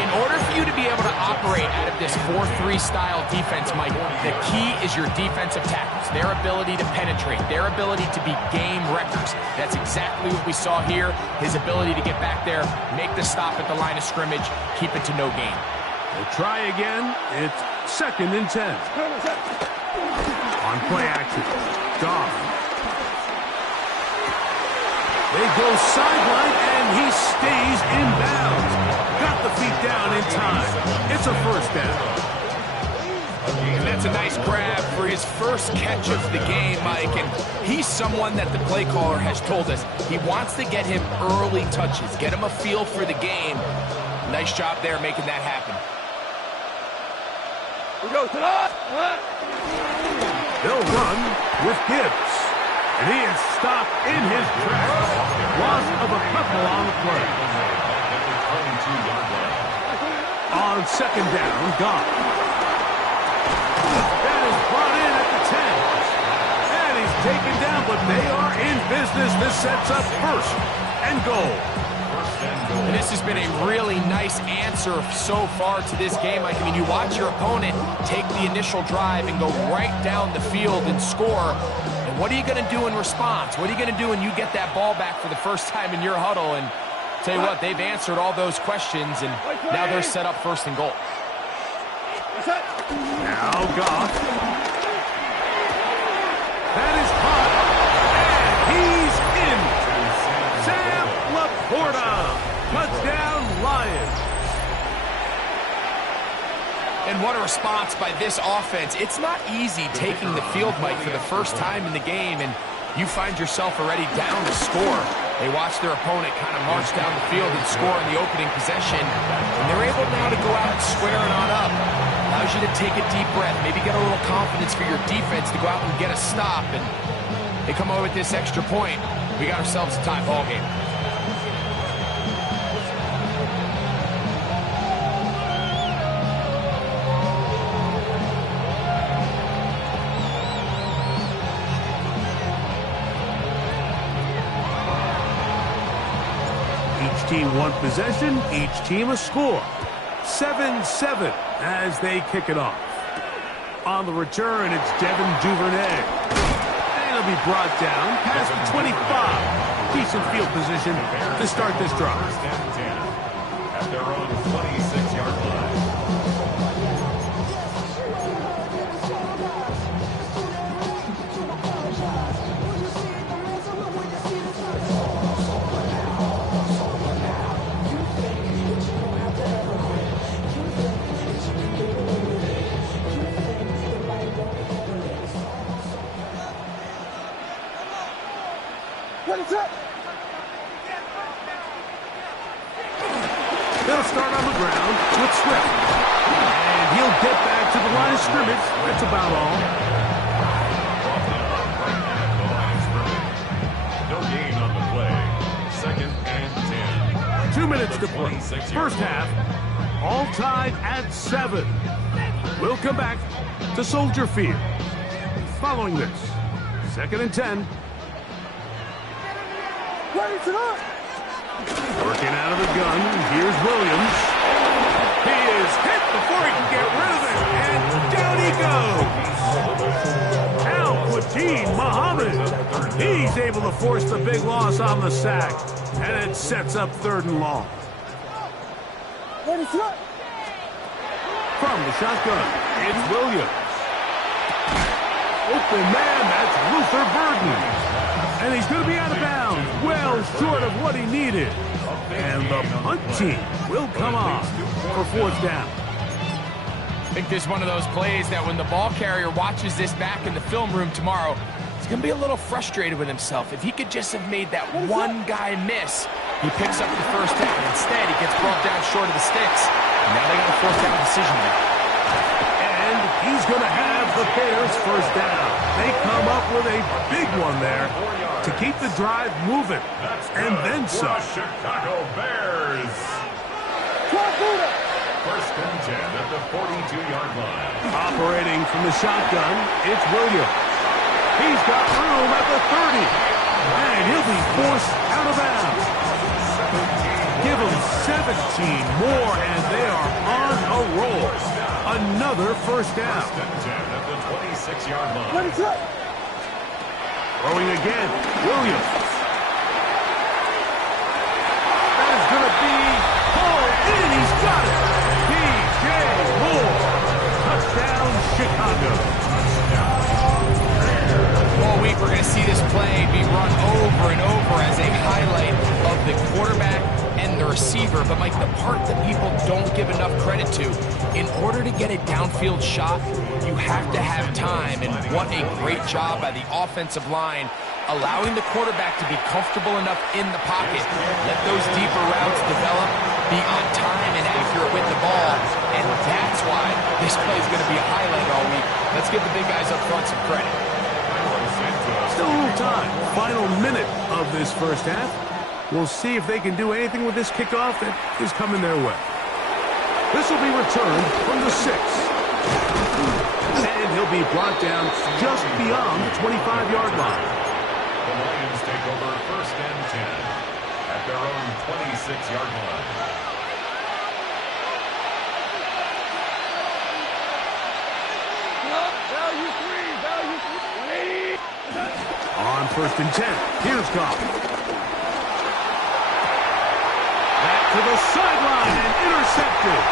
In order for you to be able to operate out of this 4-3 style defense, Mike, the key is your defensive tackles, their ability to penetrate, their ability to be game wreckers. That's exactly what we saw here, his ability to get back there, make the stop at the line of scrimmage, keep it to no gain. They'll try again. It's 2nd and 10. On play action, Goff. They go sideline, and he stays in bounds. Got the feet down in time. It's a 1st down. And that's a nice grab for his first catch of the game, Mike. And he's someone that the play caller has told us he wants to get him early touches, get him a feel for the game. Nice job there making that happen. We go tonight. They'll run with Gibbs. And he is stopped in his tracks. Loss of a couple on the play. On 2nd down, Goff. That is brought in at the 10. And he's taken down, but they are in business. This sets up 1st and goal. And this has been a really nice answer so far to this game. I mean, you watch your opponent take the initial drive and go right down the field and score. And what are you going to do in response? What are you going to do when you get that ball back for the first time in your huddle? And tell you what, they've answered all those questions, and now they're set up 1st and goal. Now Goff. That is caught. And he's in. Sam Laporta. Touchdown, Lions. And what a response by this offense. It's not easy taking the field, Mike, for the first time in the game, and you find yourself already down to score. They watch their opponent kind of march down the field and score in the opening possession, and they're able now to go out and square it on up. Allows you to take a deep breath, maybe get a little confidence for your defense to go out and get a stop, and they come away with this extra point. We got ourselves a tie ball game. Each team one possession, each team a score. 7-7 as they kick it off. On the return, it's Devin Duvernay. And he'll be brought down past the 25. Decent field position to start this drive. At their own 26-yard line. They'll start on the ground with Swift. And he'll get back to the line of scrimmage. That's about all. No gain on the play. 2nd and 10. 2 minutes to play. First half, all tied at 7. We'll come back to Soldier Field. Following this, 2nd and 10. Working out of the gun, here's Williams. He is hit before he can get rid of it, and down he goes. Al-Quatin Muhammad. He's able to force the big loss on the sack, and it sets up 3rd and long. From the shotgun, it's Williams. Open man, that's Luther Burden. And he's going to be out of bounds. Well fell short of what he needed. And the punt team will come on for fourth down. I think this is one of those plays that when the ball carrier watches this back in the film room tomorrow, he's going to be a little frustrated with himself. If he could just have made that one guy miss, he picks up the first down. Instead, he gets brought down short of the sticks. And now they got a fourth down decision to make. And he's going to have the Bears first down. They come up with a big one there to keep the drive moving. And then some. Chicago Bears. First and 10 at the 42-yard line. Operating from the shotgun, it's Williams. He's got room at the 30. And he'll be forced out of bounds. Give them 17 more, and they are on a roll. Another first down. First and 10 at the 26-yard line. Throwing again, Williams. That is going to be hauled in. He's got it. DJ Moore. Touchdown, Chicago. All week, we're going to see this play be run over and over as a highlight of the quarterback and the receiver. But, Mike, the part that people don't give enough credit to, in order to get a downfield shot, you have to have time. And what a great job by the offensive line, allowing the quarterback to be comfortable enough in the pocket. Let those deeper routes develop, be on time and accurate with the ball. And that's why this play is going to be a highlight all week. Let's give the big guys up front some credit. Still a little time. Final minute of this first half. We'll see if they can do anything with this kickoff that is coming their way. This will be returned from the 6. And he'll be brought down just beyond the 25-yard line. The Lions take over first and 10 at their own 26-yard line. On first and 10, here's Goff. Back to the sideline and intercepted.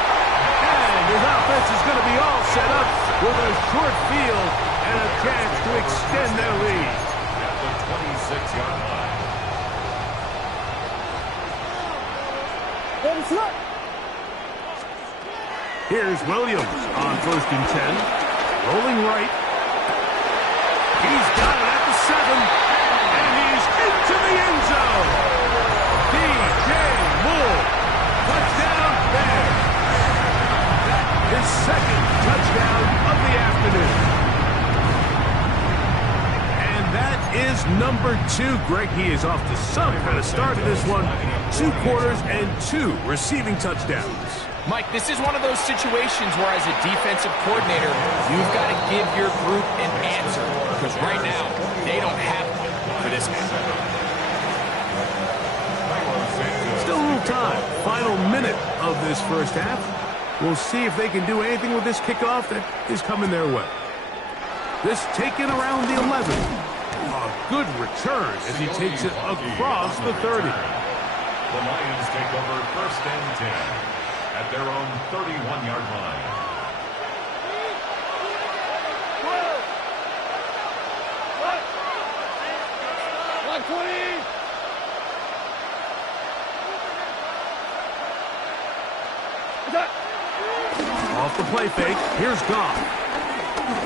And his offense is going to be all set up with a short field and a chance to extend their lead. At the 26-yard line. Here's Williams on first and 10. Rolling right. He's got it at the 7. And he's into the end zone. DJ Moore. Touchdown Bears. His second touchdown of the afternoon. And that is number 2. Greg, he is off to some kind of start in this one. 2 quarters and 2 receiving touchdowns. Mike, this is one of those situations where as a defensive coordinator, you've got to give your group an answer. Because right now, they don't have one for this game. Still a little time. Final minute of this first half. We'll see if they can do anything with this kickoff that is coming their way. This taken around the 11. A good return as he takes it across the 30. The Lions take over first and 10 at their own 31-yard line. Off the play fake, here's Goff.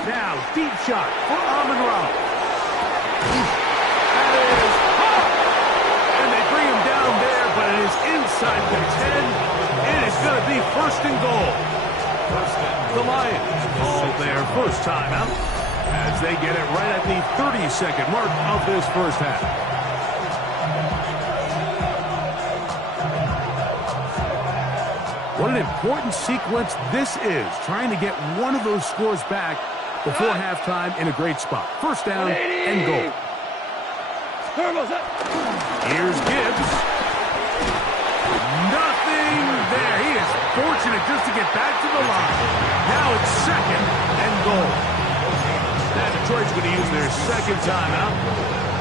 Now, deep shot for Amon-Ra. That is hot! And they bring him down there, but it is inside the 10. It is going to be first and goal. The Lions call their first timeout as they get it right at the 30-second mark of this first half. What an important sequence this is, trying to get one of those scores back before halftime in a great spot. First down and goal. Here's Gibbs. Nothing there. He is fortunate just to get back to the line. Now it's second and goal. Now Detroit's going to use their second timeout.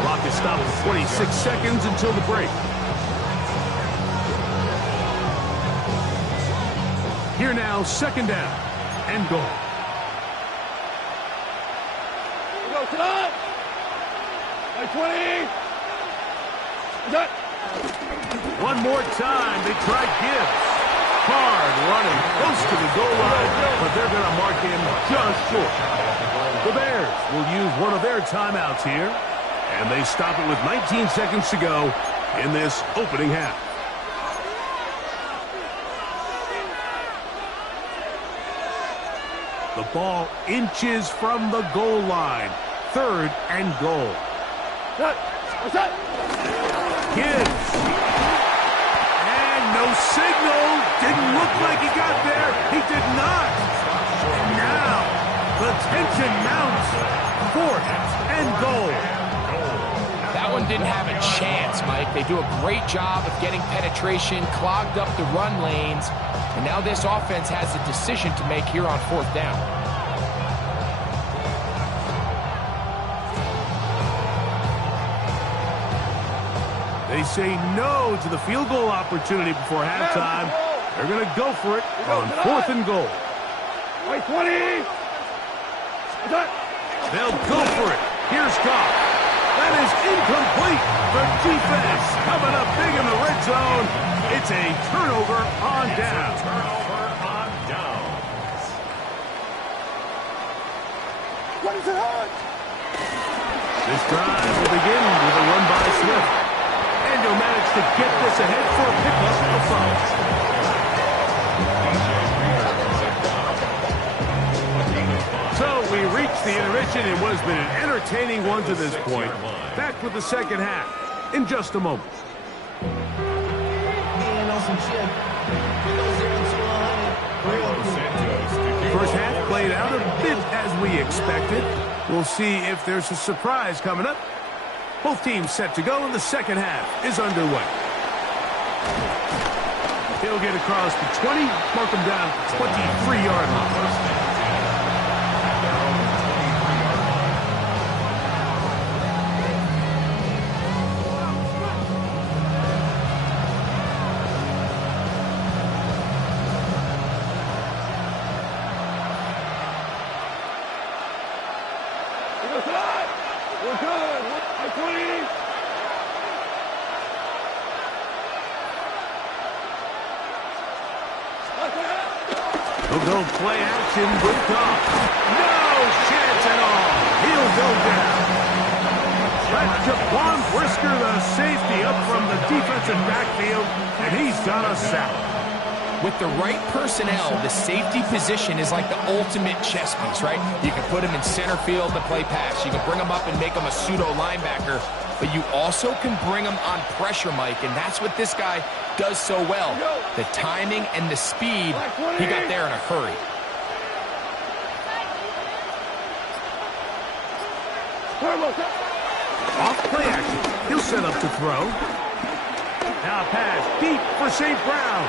Clock is stopped for 26 seconds until the break. Here now, second down and goal. Go, 20. One more time, they try Gibbs. Hard running, close to the goal line, but they're going to mark him just short. The Bears will use one of their timeouts here, and they stop it with 19 seconds to go in this opening half. The ball inches from the goal line. 3rd and goal. What's that? Gibbs. And no signal. Didn't look like he got there. He did not. And now the tension mounts. 4th and goal. That one didn't have a chance, Mike. They do a great job of getting penetration, clogged up the run lanes, and now this offense has a decision to make here on 4th down. They say no to the field goal opportunity before halftime. They're going to go for it on 4th and goal. Wait, 20. They'll go for it. Here's Goff. That is incomplete. The defense coming up big in the red zone. It's a turnover on down. What is it hurt? This drive will begin with a run by Swift. And he'll manage to get this ahead for a pickup of 5. So we reach the intermission in what has been an entertaining one to this point. Back with the second half in just a moment. First half played out a bit as we expected. We'll see if there's a surprise coming up. Both teams set to go, and the second half is underway. He'll get across the 20, mark him down 23-yard line. We're good. 20. He'll go play action with Goff. No chance at all. He'll go down. That's Jaquan Brisker, the safety, up from the defensive backfield, and he's got a sack. With the right personnel, the safety position is like the ultimate chess piece, right? You can put him in center field to play pass. You can bring him up and make him a pseudo linebacker, but you also can bring him on pressure, Mike, and that's what this guy does so well. The timing and the speed, he got there in a hurry. Off play action. He'll set up to throw. Now pass deep for St. Brown.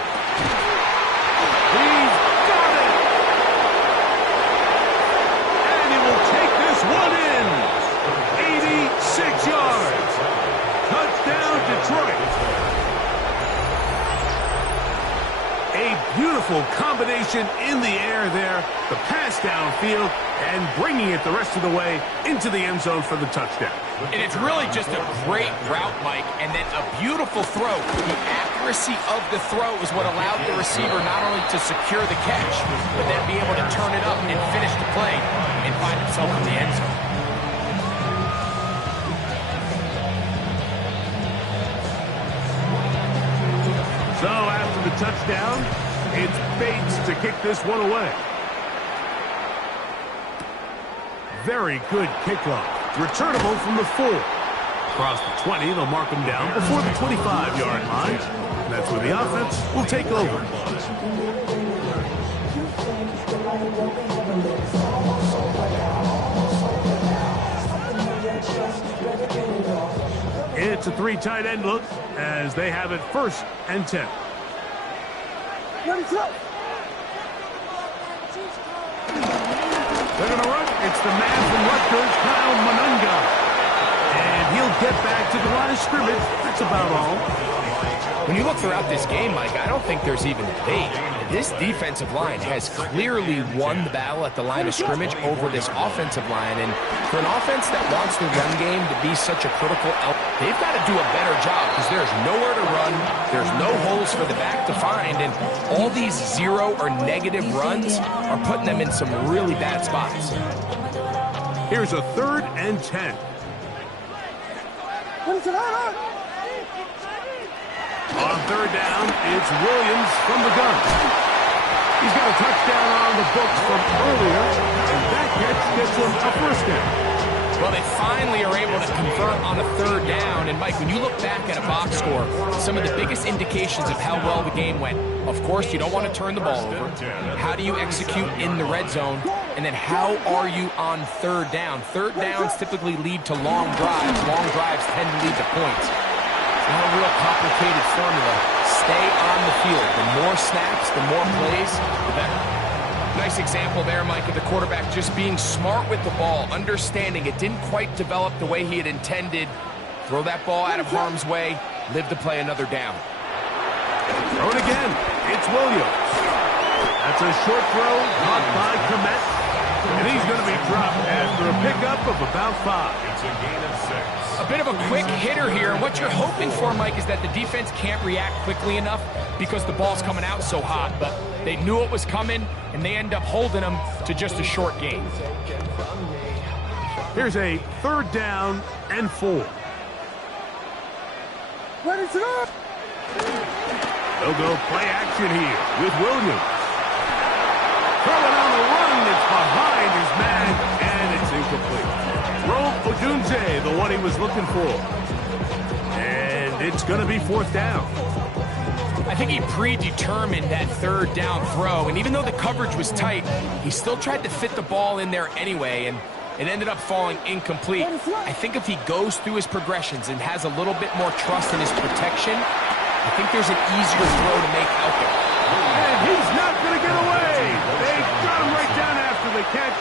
He's got it! And he will take this one in. 86 yards. Touchdown, Detroit. A beautiful combination in the air there. The pass downfield and bringing it the rest of the way into the end zone for the touchdown. And it's really just a great route, Mike, and then a beautiful throw. The accuracy of the throw is what allowed the receiver not only to secure the catch, but then be able to turn it up and finish the play and find himself in the end zone. So after the touchdown, it's Bates to kick this one away. Very good kickoff. Returnable from the 4. Across the 20, they'll mark him down before the 25-yard line. And that's where the offense will take over. It's a 3 tight end look as they have it 1st and 10. They're going to run. It's the man from Rutgers, Kyle Monunga. And he'll get back to the line of scrimmage. That's about all. When you look throughout this game, Mike, I don't think there's even a debate. This defensive line has clearly won the battle at the line of scrimmage over this offensive line. And for an offense that wants the run game to be such a critical element, they've got to do a better job because there's nowhere to run, there's no holes for the back to find, and all these 0 or negative runs are putting them in some really bad spots. Here's a 3rd and 10. On 3rd down, it's Williams from the gun. He's got a touchdown on the books from earlier, and that catch gets him a 1st down. Well, they finally are able to convert on a 3rd down. And, Mike, when you look back at a box score, some of the biggest indications of how well the game went, of course, you don't want to turn the ball over. How do you execute in the red zone? And then how are you on 3rd down? 3rd downs typically lead to long drives. Long drives tend to lead to points. It's not a real complicated formula. Stay on the field. The more snaps, the more plays, the better. Nice example there, Mike, of the quarterback just being smart with the ball, understanding it didn't quite develop the way he had intended. Throw that ball out of harm's way, live to play another down. Throw it again. It's Williams. That's a short throw caught by Komet, and he's going to be dropped after a pickup of about 5. It's a gain of 6. A bit of a quick hitter here. What you're hoping for, Mike, is that the defense can't react quickly enough because the ball's coming out so hot. But they knew it was coming, and they end up holding them to just a short gain. Here's a 3rd down and 4. They'll go play action here with Williams. Throwing on the run, it's behind his man, and it's incomplete. Rome Odunze, the one he was looking for. And it's going to be 4th down. I think he predetermined that 3rd down throw, and even though the coverage was tight, he still tried to fit the ball in there anyway, and it ended up falling incomplete. I think if he goes through his progressions and has a little bit more trust in his protection, I think there's an easier throw to make out there. And he's not going to get away. They got him right down after the catch.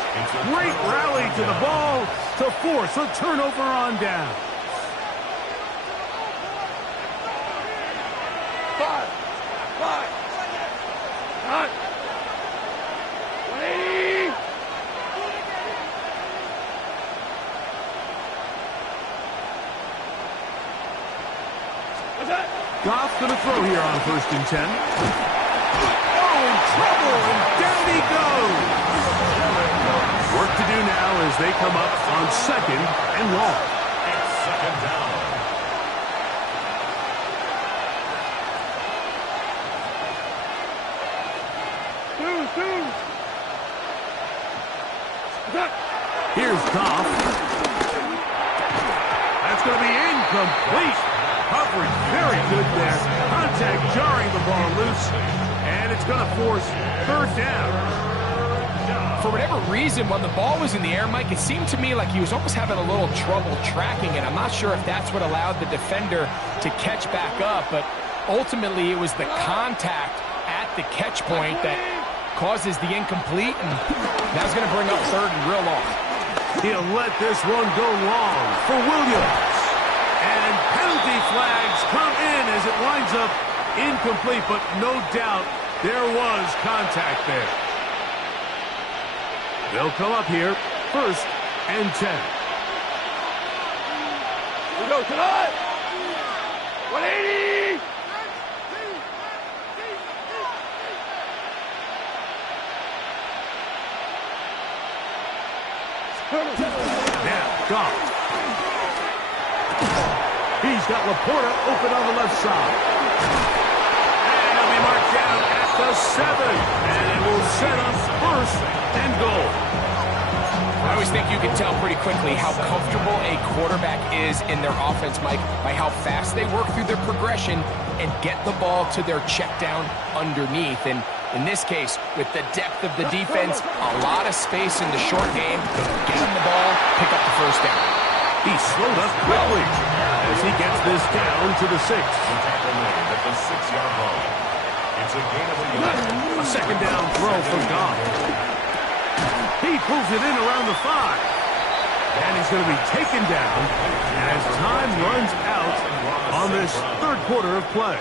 Great rally to the ball to force a turnover on down. 5. 180. What's that? Goff going to throw here on 1st and 10. Oh, in trouble, and down he goes. Work to do now as they come up on 2nd and long. It's 2nd down. Here's Goff. That's going to be incomplete. Coverage very good there. Contact jarring the ball loose. And it's going to force 3rd down. For whatever reason, when the ball was in the air, Mike, it seemed to me like he was almost having a little trouble tracking it. I'm not sure if that's what allowed the defender to catch back up, but ultimately it was the contact at the catch point that causes the incomplete, and that's going to bring up 3rd and real long. He'll let this one go long for Williams. And penalty flags come in as it winds up incomplete, but no doubt there was contact there. They'll come up here, 1st and 10. We go tonight. 180. Now, Goff. He's got Laporta open on the left side. And he'll be marked down at the 7. And it will set up 1st and goal. I always think you can tell pretty quickly how comfortable a quarterback is in their offense, Mike, by how fast they work through their progression and get the ball to their check down underneath. And in this case, with the depth of the defense, a lot of space in the short game, get him the ball, pick up the 1st down. He's slowed up quickly as he gets this down to the 6. Tackle made at the 6-yard line. It's a gain of 11. A 2nd down throw from Goff. He pulls it in around the 5. And he's going to be taken down as time runs out on this 3rd quarter of play.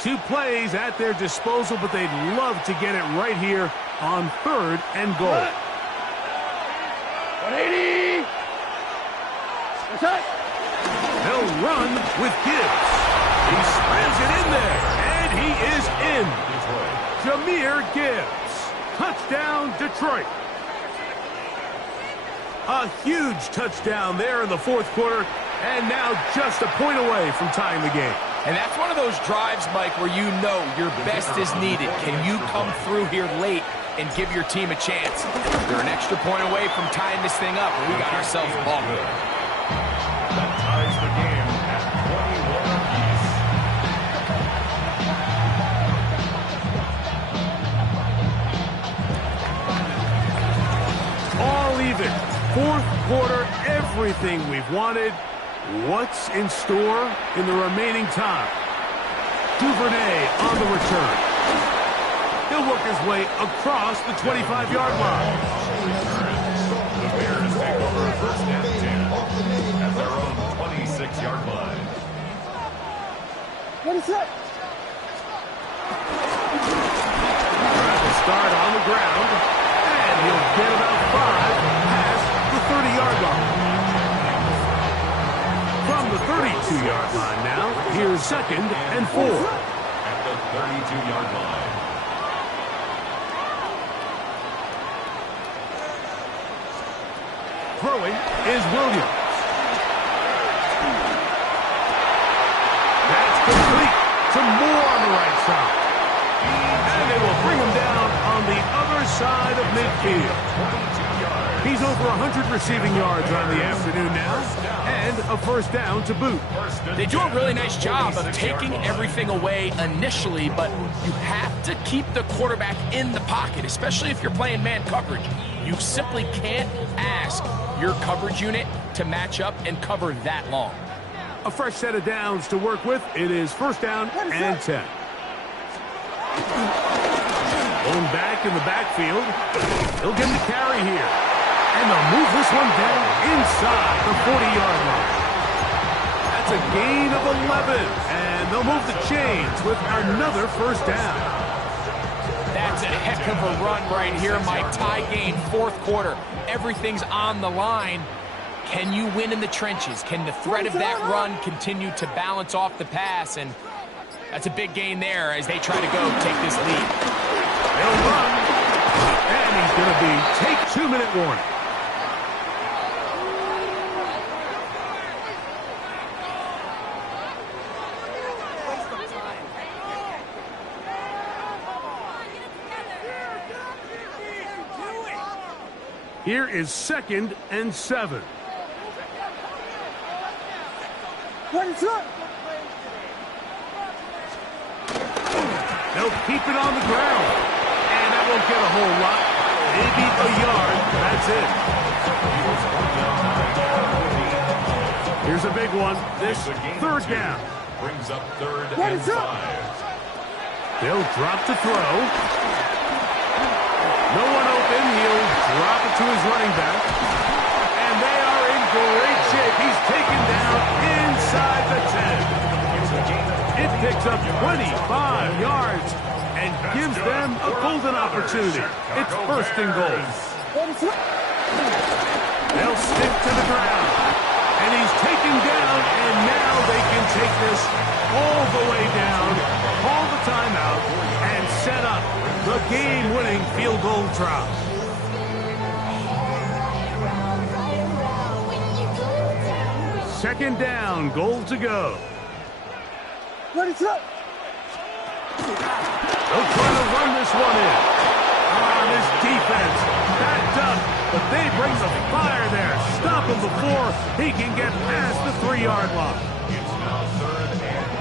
2 plays at their disposal, but they'd love to get it right here on 3rd and goal. 180. They'll run with Gibbs. He slams it in there, and he is in. Jahmyr Gibbs. Touchdown, Detroit. A huge touchdown there in the 4th quarter, and now just a point away from tying the game. And that's one of those drives, Mike, where you know your best is needed. Can you come through here late and give your team a chance? They're an extra point away from tying this thing up, and we got ourselves a ball game. That ties the game at 21 apiece. All even. 4th quarter, everything we've wanted. What's in store in the remaining time? Duvernay on the return. He'll work his way across the 25-yard line. The Bears take over 1st and 10 at their own 26-yard line. What is that? Trying to start on the ground, and he'll get about 5 past the 30-yard line. From the 32-yard line now, here's 2nd and 4. At the 32-yard line. Throwing is Williams. That's complete. Some more on the right side. And they will bring him down on the other side of midfield. He's over 100 receiving yards on the afternoon now, and a 1st down to boot. They do a really nice job of taking everything away initially, but you have to keep the quarterback in the pocket, especially if you're playing man coverage. You simply can't ask your coverage unit to match up and cover that long. A fresh set of downs to work with. It is 1st down and 10. Going back in the backfield. He'll get the carry here. And they'll move this one down inside the 40-yard line. That's a gain of 11. And they'll move the chains with another 1st down. That's a heck of a run right here, Mike. Tie game, 4th quarter. Everything's on the line. Can you win in the trenches? Can the threat of that run continue to balance off the pass? And that's a big gain there as they try to go take this lead. They'll run. And he's going to be take 2-minute warning. Here is 2nd and 7. What is that? They'll keep it on the ground. And that won't get a whole lot. Maybe a yard. That's it. Here's a big one. This 3rd down. Brings up 3rd and 5. They'll drop to throw. No one open. He'll drop it to his running back. And they are in great shape. He's taken down inside the 10. It picks up 25 yards and gives them a golden opportunity. It's 1st and goal. They'll stick to the ground. And he's taken down, and now they can take this all the way down, call the timeout, and set up the game-winning field goal try. Second down, goal to go. What is that? They'll try to run this one in. This defense backed up, but they bring the fire there. Stop him before he can get past the 3-yard line. It's now 3rd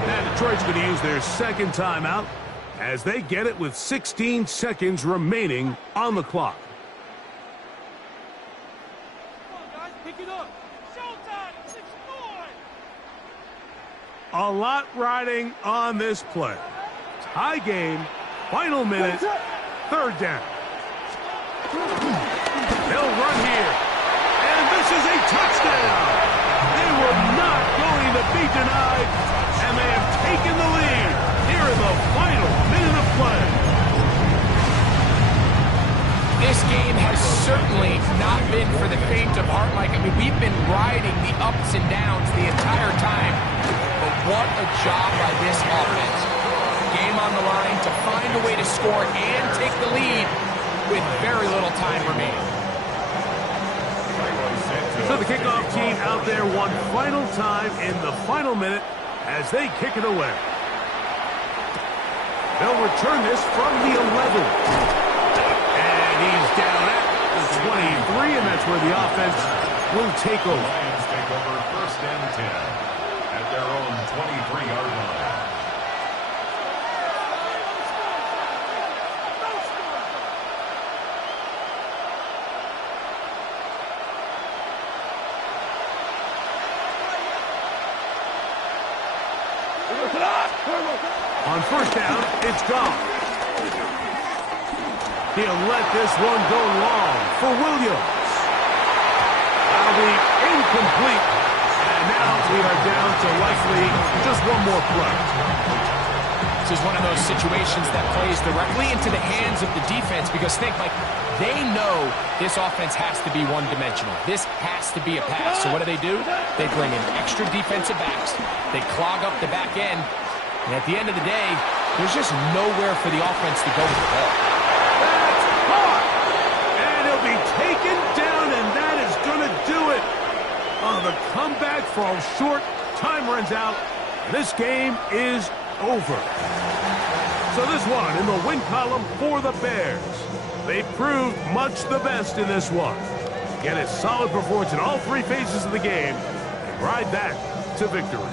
and And Detroit's going to use their 2nd timeout as they get it with 16 seconds remaining on the clock. Come on, guys, pick it up. Showtime, 6-4. A lot riding on this play. Tie game, final minute, 3rd down. They'll run here. And this is a touchdown. They were not going to be denied, and they have taken the lead here in the play. This game has certainly not been for the faint of heart, Mike. I mean, we've been riding the ups and downs the entire time, but what a job by this offense. Game on the line to find a way to score and take the lead with very little time remaining. So the kickoff team out there one final time in the final minute as they kick it away. They'll return this from the 11. And he's down at the 23, and that's where the offense will take over. Lions take over 1st and 10 at their own 23-yard line. On 1st down, it's gone. He'll let this one go long for Williams. That'll be incomplete. And now we are down to likely just one more play. This is one of those situations that plays directly into the hands of the defense because think, like, they know this offense has to be one-dimensional. This has to be a pass. So what do? They bring in extra defensive backs. They clog up the back end. And at the end of the day, there's just nowhere for the offense to go with the ball. That's hard. And he'll be taken down, and that is going to do it. Oh, the comeback falls short. Time runs out. This game is over. So this one in the win column for the Bears. They proved much the best in this one. Get a solid performance in all three phases of the game and ride that to victory.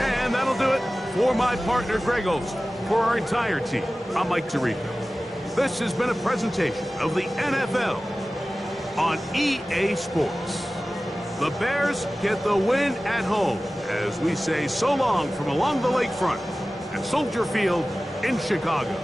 And that'll do it for my partner, Greg Olson. For our entire team, I'm Mike Tirico. This has been a presentation of the NFL on EA Sports. The Bears get the win at home as we say so long from along the lakefront at Soldier Field in Chicago.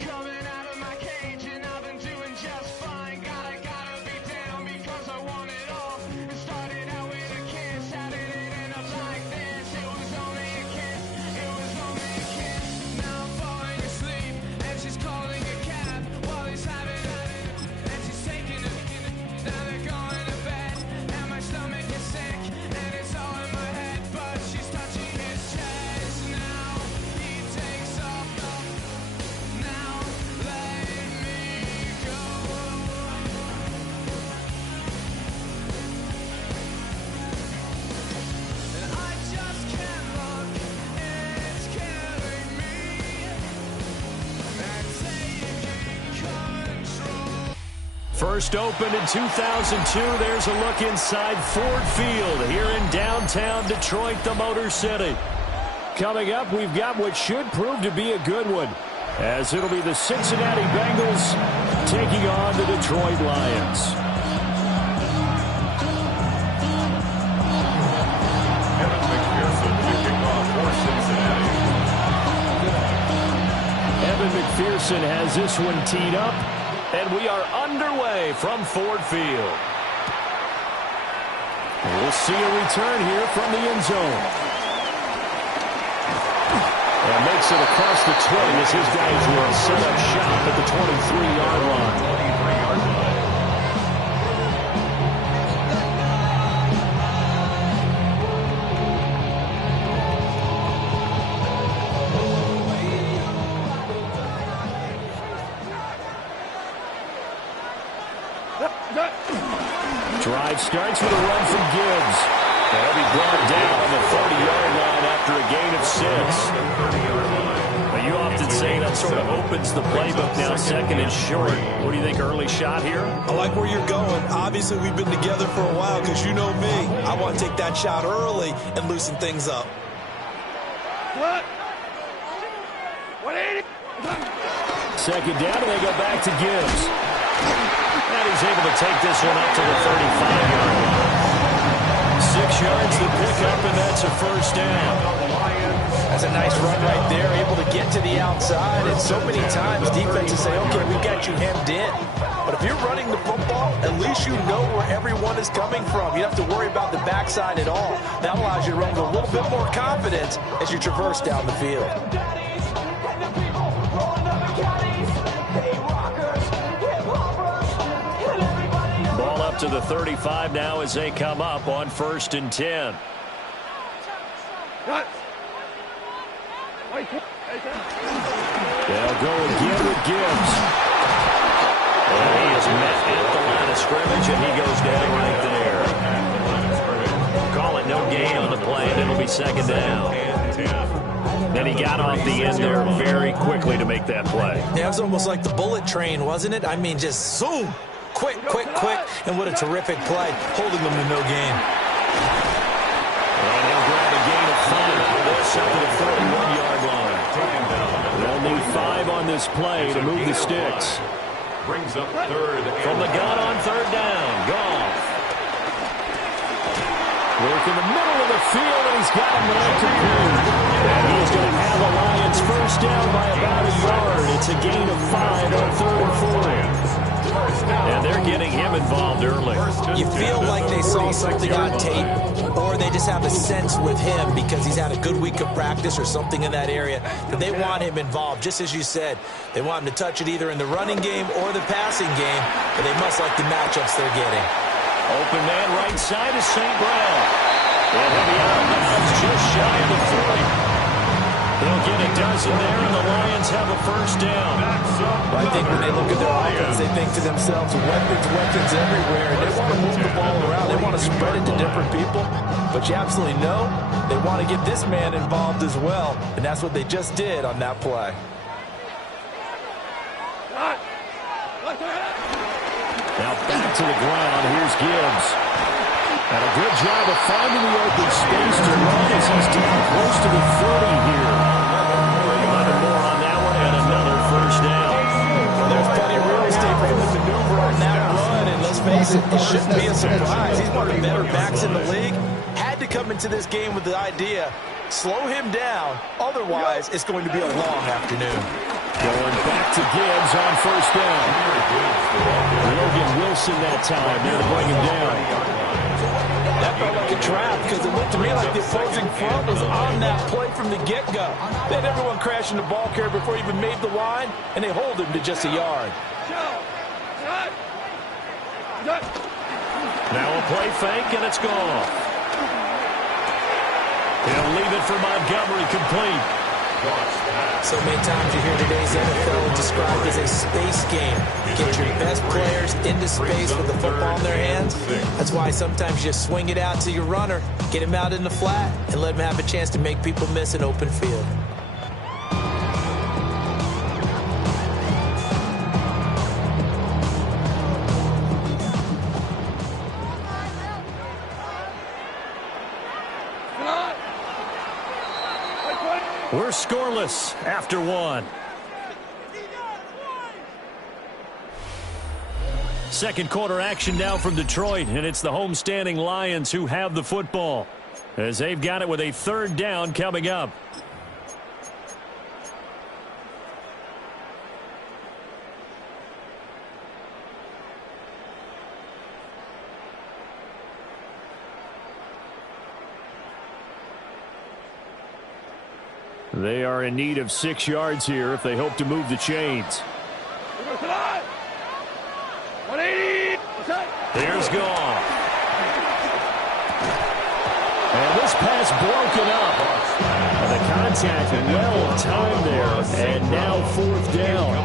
Coming out of my cage and I've been doing just fine. Gotta be down because I want it all. It started out with a kiss, how did it end up like this? It was only a kiss, it was only a kiss. Now I'm falling asleep and she's calling a cab while he's having it. And she's taking it, now they're going to bed. And my stomach is sick and it's all in my head. But she's touching his chest now. He takes off the now let me go. And I just can't look, it's killing me. And taking control. First opened in 2002. There's a look inside Ford Field here in downtown Detroit, the Motor City. Coming up, we've got what should prove to be a good one, as it'll be the Cincinnati Bengals taking on the Detroit Lions. Evan McPherson to kick off for Cincinnati. Evan McPherson has this one teed up, and we are underway from Ford Field. We'll see a return here from the end zone. And makes it across the 20 as his guys will set up shop at the 23-yard line. 23-yard line. Drive starts with a run from Gibbs. They'll be brought down on the 30-yard line after a gain of 6. But you often say that sort of opens the playbook now, second and short. What do you think, early shot here? I like where you're going. Obviously, we've been together for a while because you know me. I want to take that shot early and loosen things up. What? 180. Second down, and they go back to Gibbs. And he's able to take this one up to the 35-yard line. 6 yards to pick up, and that's a first down. That's a nice run right there, able to get to the outside. And so many times defenses say, okay, we've got you hemmed in. But if you're running the football, at least you know where everyone is coming from. You don't have to worry about the backside at all. That allows you to run with a little bit more confidence as you traverse down the field. Ball up to the 35 now as they come up on 1st and 10. They'll go again with Gibbs. And he is met at the line of scrimmage, and he goes down right there. Call it no gain on the play, and it'll be second down. Then he got off the end there very quickly to make that play. Yeah, it was almost like the bullet train, wasn't it? I mean, just zoom. Quick, quick, quick. And what a terrific play, holding them to no gain. And he'll grab a gain of 5 out of this up to the 41-yard line. They'll need 5 on this play to move the sticks. Brings up third. From the gun on 3rd down, Goff. Work in the middle of the field, and he's got him right complete. And he's going to have the Lions first down by about a yard. It's a gain of 5 on 3rd and 4. And they're getting him involved early. You feel like they saw something on tape, or they just have a sense with him because he's had a good week of practice or something in that area that they want him involved. Just as you said, they want him to touch it either in the running game or the passing game, but they must like the matchups they're getting. Open man right side is St. Brown. And he'll be out of bounds just shy of the 40. They'll get a dozen there, and the Lions have a first down. I think when they look at their offense, they think to themselves, weapons everywhere, and they want to move the ball around. They want to spread it to different people. But you absolutely know they want to get this man involved as well, and that's what they just did on that play. Now back to the ground. Here's Gibbs. And a good job of finding the open space to run as he's down close to the 30 here. 11 more on that one, and another first down. Well, there's plenty of real estate for him to maneuver on that run, and let's face it, it shouldn't be a surprise. He's one of the better backs in the league. Had to come into this game with the idea, slow him down, otherwise it's going to be a long afternoon. Going back to Gibbs on first down. Logan Wilson that time there to bring him down. That felt like a trap because it looked to me like the opposing front was on that play from the get-go. They had everyone crashing the ball carrier before he even made the line, and they hold him to just a yard. Now a play fake, and it's gone. He'll leave it for Montgomery complete. So many times you hear today's NFL described as a space game. Get your best players into space with the football in their hands. That's why sometimes you just swing it out to your runner, get him out in the flat, and let him have a chance to make people miss an open field. We're scoreless after 1. Second quarter action now from Detroit, and it's the homestanding Lions who have the football as they've got it with a 3rd down coming up. They are in need of 6 yards here if they hope to move the chains. Here's Goff. And this pass broken up. And the contact well timed there. And now 4th down.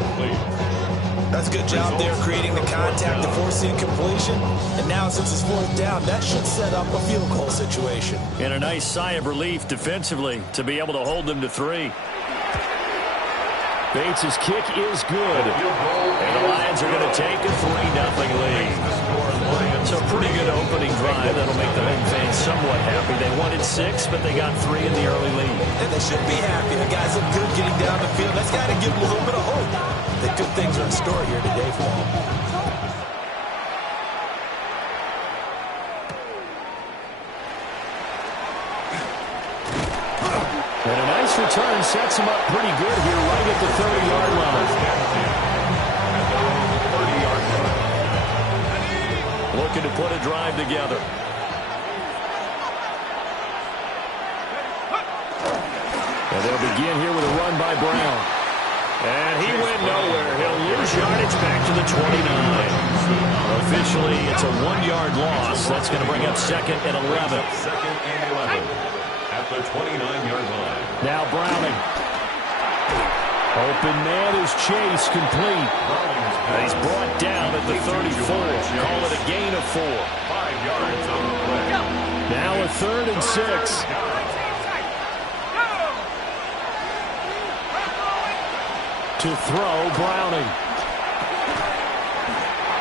That's a good job there creating the contact to force the incompletion. And now since it's fourth down, that should set up a field goal situation. And a nice sigh of relief defensively to be able to hold them to 3. Bates' kick is good. And the Lions are going to take a 3-0 lead. So pretty good opening drive. That'll make the home fans somewhat happy. They wanted 6, but they got 3 in the early lead. And they should be happy. The guys look good getting down the field. That's got to give them a little bit of hope that good things are in store here today for them. And a nice return sets him up pretty good here right at the 30-yard line. Looking to put a drive together. And they'll begin here with a run by Brown. And he went nowhere. He'll lose yardage back to the 29. Officially, it's a 1-yard loss. That's going to bring up 2nd and 11. 2nd and 11 at the 29-yard line. Now Browning. Open man is Chase, complete. He's brought down at the 34. Call it a gain of 4. 5 yards on the play. Now a 3rd and 6. To throw, Browning.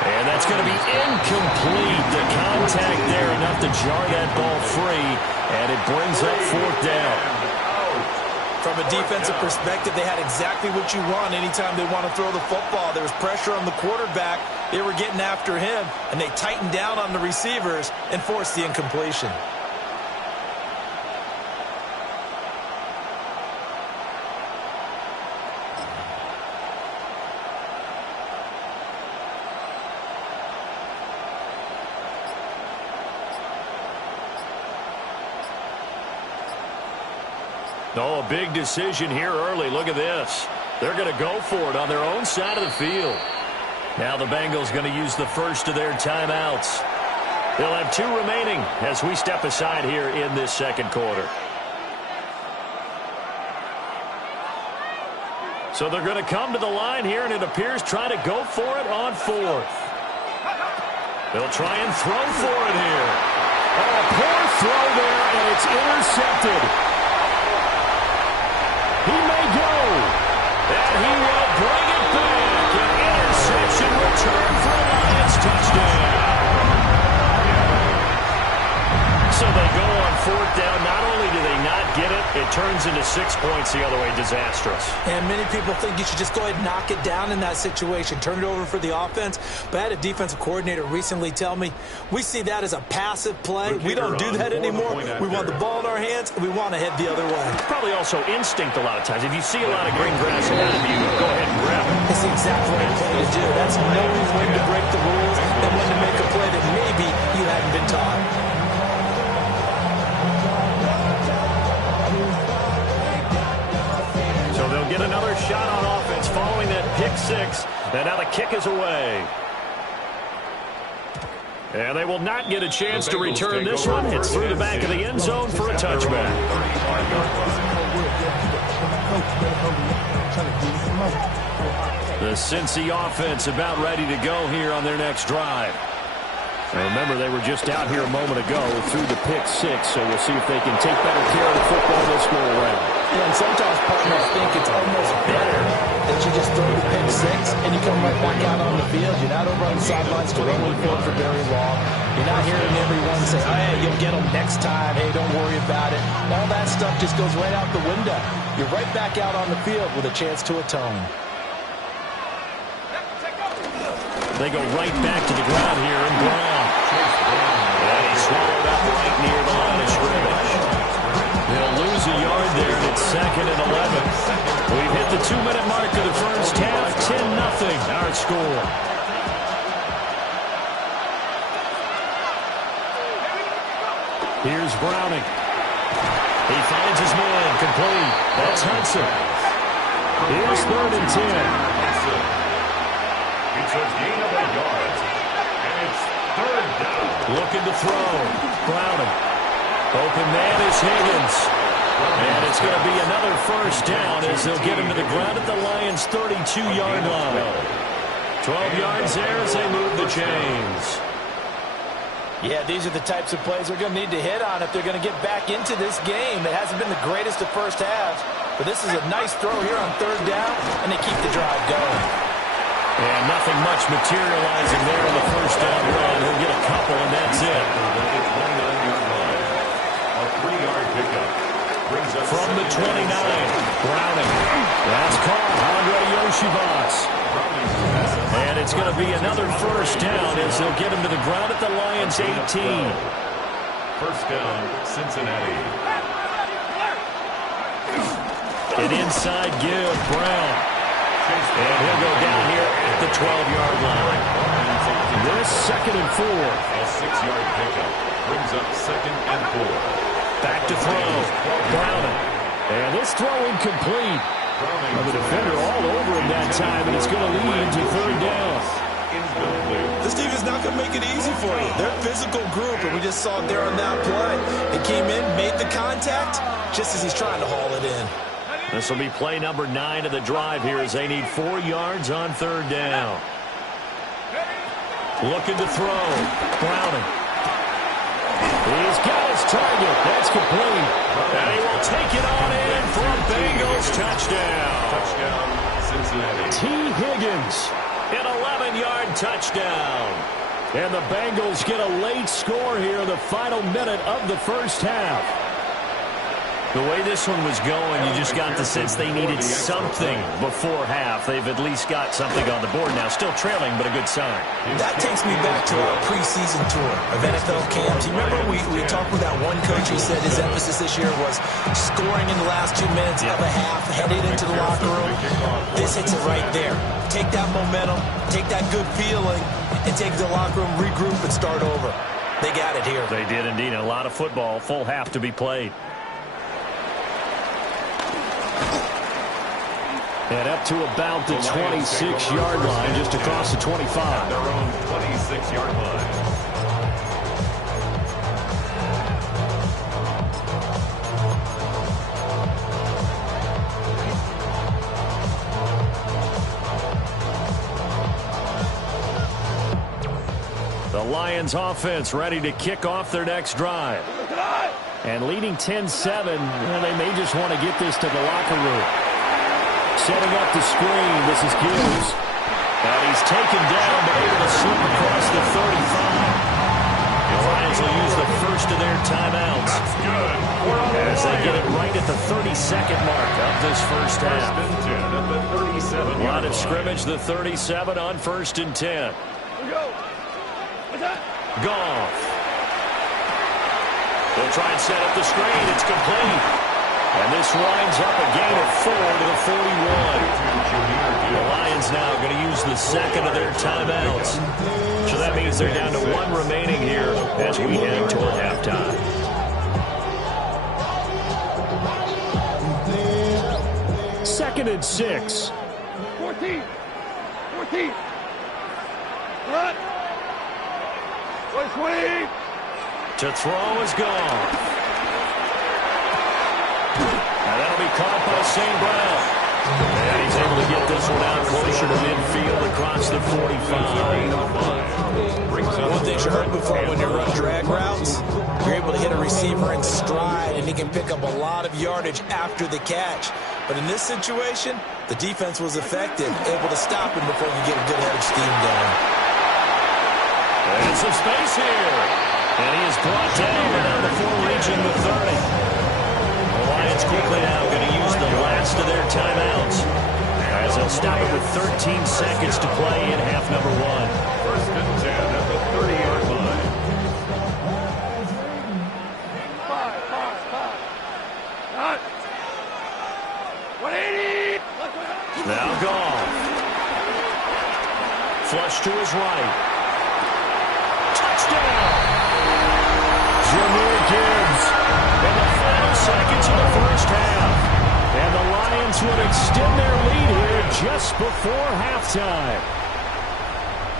And that's going to be incomplete. The contact there enough to jar that ball free, and it brings up 4th down. From a defensive perspective, they had exactly what you want anytime they want to throw the football. There was pressure on the quarterback. They were getting after him, and they tightened down on the receivers and forced the incompletion. Oh, a big decision here early. Look at this. They're going to go for it on their own side of the field. Now the Bengals going to use the first of their timeouts. They'll have 2 remaining as we step aside here in this second quarter. So they're going to come to the line here, and it appears try to go for it on 4th. They'll try and throw for it here. Oh, a poor throw there, and it's intercepted. He may go, and he will bring it back. An interception return for a Lions touchdown. So they go on 4th down. Not only do they not get it, it turns into 6 points the other way. Disastrous. And many people think you should just go ahead and knock it down in that situation. Turn it over for the offense. But I had a defensive coordinator recently tell me, we see that as a passive play. We don't do that anymore. We want the ball in our hands, and we want to head the other way. Probably also instinct a lot of times. If you see a lot of green grass around you, go ahead and grab it. It's the exact right play to do. That's knowing when to break the rules and when to make a play that maybe you hadn't been taught. Get another shot on offense following that pick 6. And now the kick is away. And they will not get a chance to return this one. It's through the back of the end zone for a touchback. The Cincy offense about ready to go here on their next drive. Now remember, they were just out here a moment ago through the pick 6, so we'll see if they can take better care of the football this go around. Yeah, and sometimes partners think it's almost better that you just throw the pick 6 and you come right back out on the field. You're not over on the sidelines to run the field for very long. You're not hearing everyone say, oh, hey, you'll get them next time. Hey, don't worry about it. All that stuff just goes right out the window. You're right back out on the field with a chance to atone. They go right back to the ground here, and Brown. And he's swallowed up right near the line of scrimmage. They'll lose a yard there, and it's 2nd and 11. We've hit the 2-minute mark of the first half. 10-0 our score. Here's Browning. He finds his man, complete. That's Hudson. Here's 3rd and 10. It's a gain of 8 yards, and it's 3rd down. Looking to throw. Browning. Open man is Higgins. And it's going to be another first down as they'll get him to the ground at the Lions' 32-yard line. 12 yards there as they move the chains. Yeah, these are the types of plays they're going to need to hit on if they're going to get back into this game. It hasn't been the greatest of first halves, but this is a nice throw here on third down, and they keep the drive going. And nothing much materializing there on the first down run. He'll get a couple, and that's it. A 3-yard pickup. From the 29, Browning. That's caught. Andre Yoshibas. And it's going to be another first down as they'll get him to the ground at the Lions' 18. First down, Cincinnati. An inside give, Brown. And he'll go down here at the 12-yard line. This 2nd and 4. A 6-yard pickup brings up 2nd and 4. Back to throw. Browning. And this throw incomplete. The defender all over him that time, and it's going to lead to third down. This defense is not going to make it easy for you. They're a physical group, and we just saw it there on that play. It came in, made the contact, just as he's trying to haul it in. This will be play number 9 of the drive here as they need 4 yards on third down. Looking to throw. Browning. He's got his target. That's complete. And he will take it on in for a Bengals touchdown. Touchdown, Cincinnati. T. Higgins, an 11-yard touchdown. And the Bengals get a late score here in the final minute of the first half. The way this one was going, you just got the sense they needed something before half. They've at least got something on the board now. Still trailing, but a good sign. That takes me back to our preseason tour of NFL camps. You remember we talked with that one coach who said his emphasis this year was scoring in the last 2 minutes of a half, headed into the locker room. This hits it right there. Take that momentum, take that good feeling, and take the locker room, regroup, and start over. They got it here. They did indeed. A lot of football, full half to be played. And up to about the 26-yard line, just across the 25. Their own 26-yard line. The Lions offense ready to kick off their next drive. And leading 10-7, they may just want to get this to the locker room. Setting up the screen, this is Gibbs. And he's taken down, but able to slip across the 35. The Lions will use the first of their timeouts. That's good. As they get it right at the 32nd mark of this first half. First and 10 at the 37. Line of scrimmage, the 37 on 1st and 10. Goff. They'll try and set up the screen. It's complete. And this winds up a gain of 4 to the 41. The Lions now going to use the second of their timeouts. So that means they're down to 1 remaining here as we head toward halftime. Second and 6. 14. Run. 120. To throw is gone. And that'll be caught by St. Brown. And he's able to get this one out closer to midfield across the 45. One thing you heard before, when you run drag routes, you're able to hit a receiver in stride, and he can pick up a lot of yardage after the catch. But in this situation, the defense was effective, able to stop him before you get a good head of steam going. And some space here. And he is brought down without before reaching the 30. The Lions quickly now going to use the last of their timeouts as they'll stop it with 13 seconds to play in half number 1. First and 10 at the 30-yard line. 180. Now Goff. Flush to his right. Touchdown! Jahmyr Gibbs in the final seconds of the first half. And the Lions would extend their lead here just before halftime.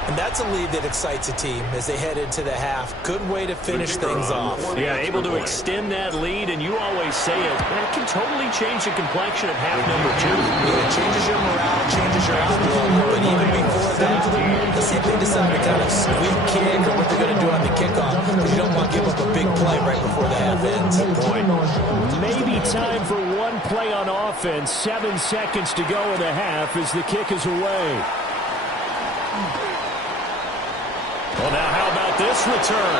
And that's a lead that excites a team as they head into the half. Good way to finish things off. Yeah, able to extend that lead, and you always say it, that can totally change the complexion of half number 2. Yeah, it changes your morale, changes your outlook. But even before that, decide to kind of squeak kick or what they're going to do on the kickoff, because you don't want to give up a big play right before the half ends. Good point. Maybe time for one play on offense. 7 seconds to go in the half as the kick is away. Well, now how about this return?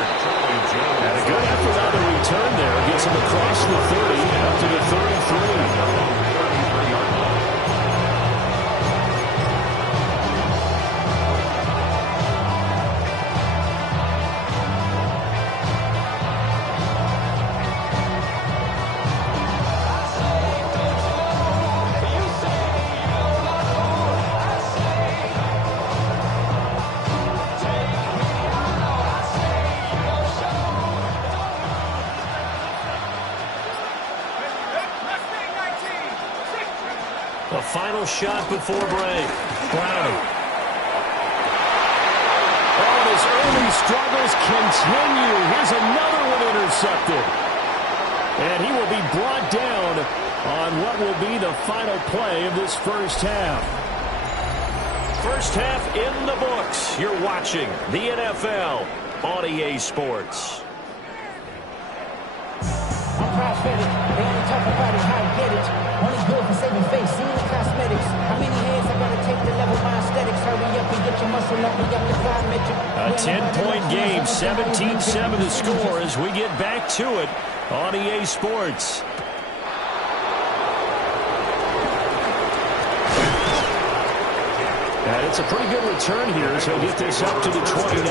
And a good effort on the return there. Gets him across the 30 out to the 33. The final shot before break. Browning. Oh, and his early struggles continue. Here's another one intercepted. And he will be brought down on what will be the final play of this first half. First half in the books. You're watching the NFL on EA Sports. I'm prophetic. They only talk about it, how I get it. Only good for saving face, seeing the cosmetics. How many hands I gotta take to level my aesthetics? Hurry up and get your muscle up, we got the plyometric. A 10-point game, 17-7 the score as we get back to it on EA Sports. And it's a pretty good return here as he'll get this up to the 29.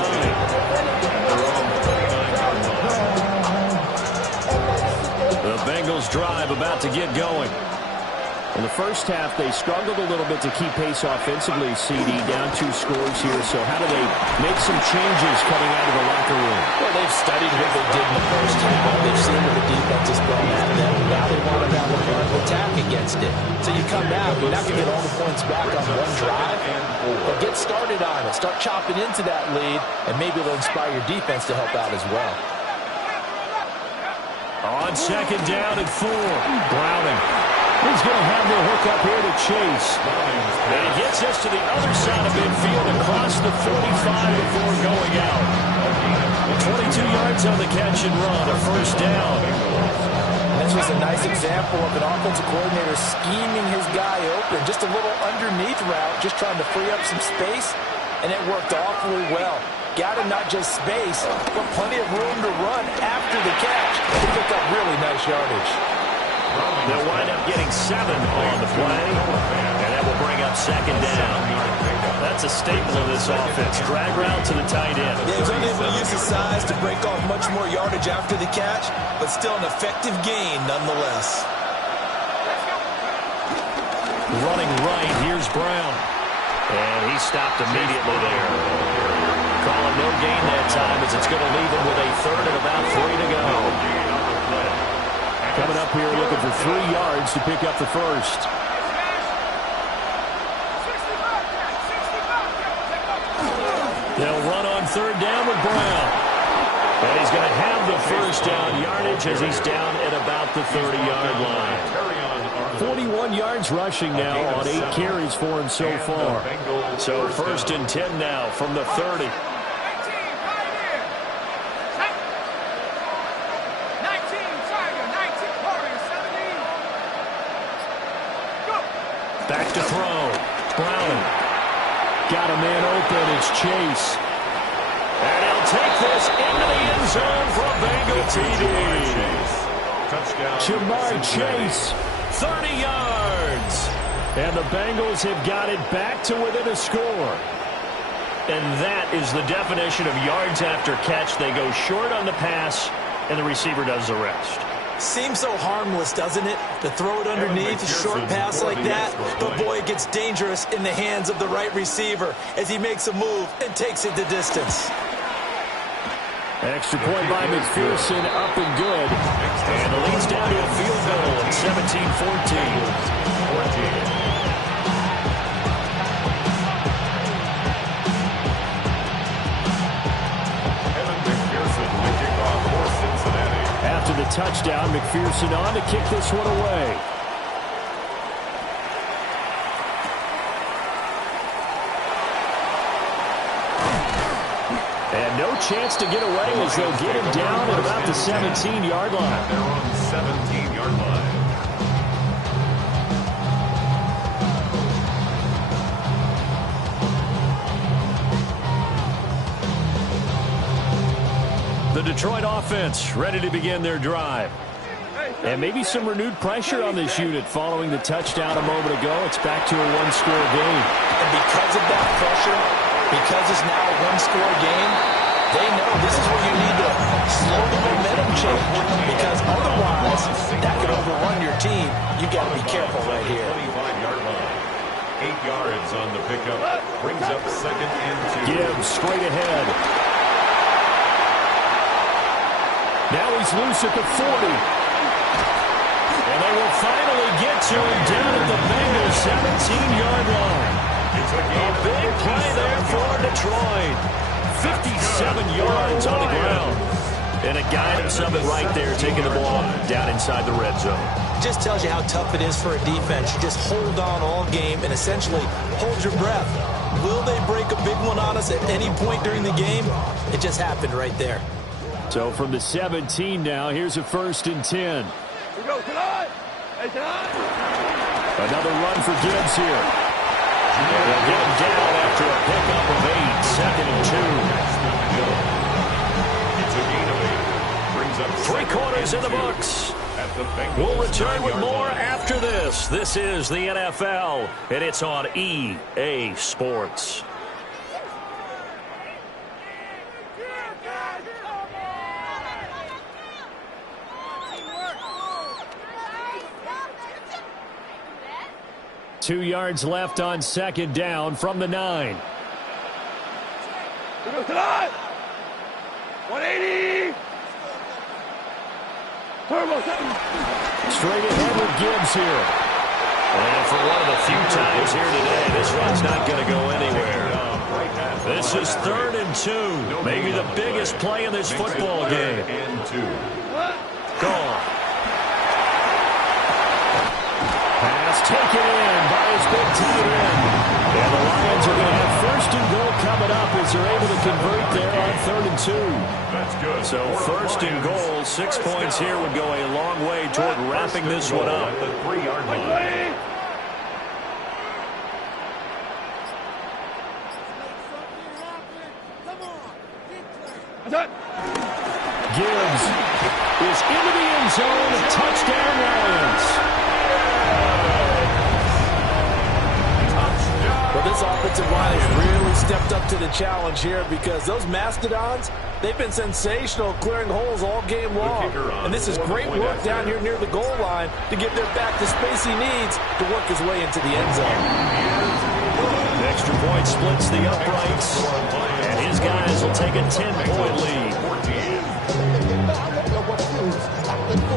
The Bengals drive about to get going. In the first half, they struggled a little bit to keep pace offensively, CD, down 2 scores here. So how do they make some changes coming out of the locker room? Well, they've studied what they did in the first half. They've seen what the defense has thrown at them. Now they want to have a plan to attack against it. So you come out, you're not going to get all the points back on one drive, but get started on it. Start chopping into that lead, and maybe it'll inspire your defense to help out as well. On second down and 4, Browning. He's going to have the hook up here to Chase. And he gets us to the other side of midfield across the 45 before going out. 22 yards on the catch and run, a first down. This was a nice example of an offensive coordinator scheming his guy open. Just a little underneath route, just trying to free up some space, and it worked awfully well. Got him not just space, but plenty of room to run after the catch to pick up really nice yardage. They'll wind up getting 7 on the play, and that will bring up second down. That's a staple of this offense. Drag route to the tight end. Yeah, he's only able to use his size to break off much more yardage after the catch, but still an effective gain nonetheless. Running right, here's Brown. And he stopped immediately there. Calling no gain that time as it's going to leave him with a third and about 3 to go. Coming up here looking for 3 yards to pick up the first. They'll run on third down with Brown. And he's going to have the first down yardage as he's down at about the 30-yard line. 41 yards rushing now on 8 carries for him so far. So first and 10 now from the 30. Back to throw. Browning. Got a man open. It's Chase. And he'll take this into the end zone for a Bengal TD. Jamar Chase, 30 yards. And the Bengals have got it back to within a score. And that is the definition of yards after catch. They go short on the pass, and the receiver does the rest. Seems so harmless, doesn't it? To throw it underneath a short pass like that. But boy, it gets dangerous in the hands of the right receiver as he makes a move and takes it the distance. Extra point by McPherson, up and good. And it leads down to a field goal at 17-14. After the touchdown, McPherson on to kick this one away. And no chance to get away as they'll get him down at about the 17-yard line. They're on the 17-yard line. The Detroit offense ready to begin their drive. And maybe some renewed pressure on this unit following the touchdown a moment ago. It's back to a one-score game. And because of that pressure, because it's now a one-score game, they know this is where you need to slow the momentum change, because otherwise that could overrun your team. You got to be careful right here. 25-yard line. 8 yards on the pickup. Brings up 2nd and 2. Gibbs straight ahead. Now he's loose at the 40. And they will finally get to him down at the Bengals 17-yard line. A big play there for Detroit. 57 yards on the ground. And a guidance of it right there, taking the ball down inside the red zone. Just tells you how tough it is for a defense. You just hold on all game and essentially hold your breath. Will they break a big one on us at any point during the game? It just happened right there. So from the 17 now, here's a 1st and 10. Another run for Gibbs here. And they'll get him down after a pickup of 8. 2nd and 2. It's a gain of 8. Brings up 3 quarters in the books. We'll return with more after this. This is the NFL, and it's on EA Sports. Two yards left on 2nd down from the 9. 180. Straight ahead with Gibbs here. And for one of the few times here today, this run's not going to go anywhere. This is 3rd and 2. Maybe the biggest play in this football game. Gone. Pass taken in by his big tight end. And the Lions are going to have 1st and goal coming up as they're able to convert there on 3rd and 2. That's good. So 1st and goal, 6 points here would go a long way toward wrapping this one up. At the 3-yard line. Gibbs is into the end zone. Touchdown, Lions. Well, this offensive line has really stepped up to the challenge here, because those Mastodons, they've been sensational clearing holes all game long. And this is great work down here near the goal line to give their back the space he needs to work his way into the end zone. Extra point splits the uprights, and his guys will take a 10-point lead.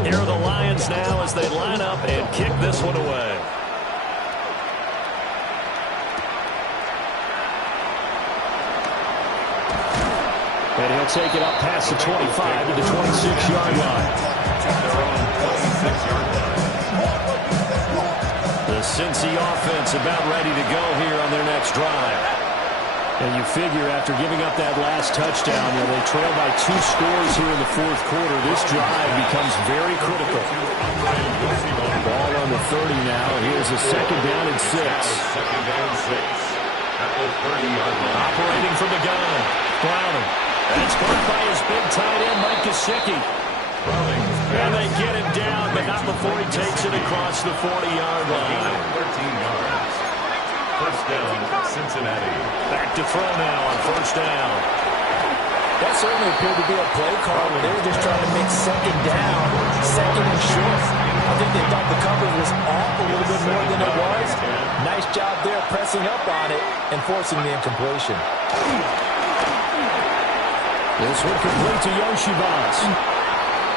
Here are the Lions now as they line up and kick this one away. And he'll take it up past the 25 to the 26-yard line. The Cincy offense about ready to go here on their next drive. And you figure after giving up that last touchdown, they trail by 2 scores here in the 4th quarter. This drive becomes very critical. Ball on the 30 now. Here's a 2nd down and 6. 2nd down 6. At the 30-yard line. Operating from the gun. Browning. That's caught by his big tight end, Mike Gesicki. And they get him down, but not before he takes it across the 40-yard line. 13 yards. 1st down, Cincinnati. Back to throw now on 1st down. That certainly appeared to be a play call where they were just trying to make 2nd down, 2nd and short. I think they thought the coverage was off a little bit more than it was. Nice job there pressing up on it and forcing the incompletion. This one complete to Yoshivas.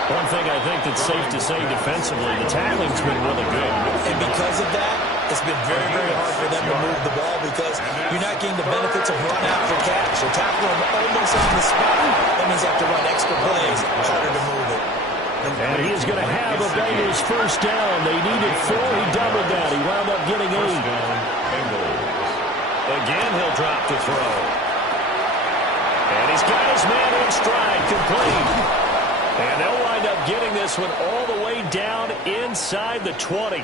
One thing I think that's safe to say defensively, the tackling's been really good. And because of that, it's been very, very hard for them to move the ball, because you're not getting the benefits of run after catch. You're tackling them almost on the spot. That means you have to run extra plays. Harder to move it. And he is going to have a Bengals 1st down. They needed 4. He doubled that. He wound up getting 8. Again, he'll drop to throw. And he's got his man in stride, complete. And they'll wind up getting this one all the way down inside the 20.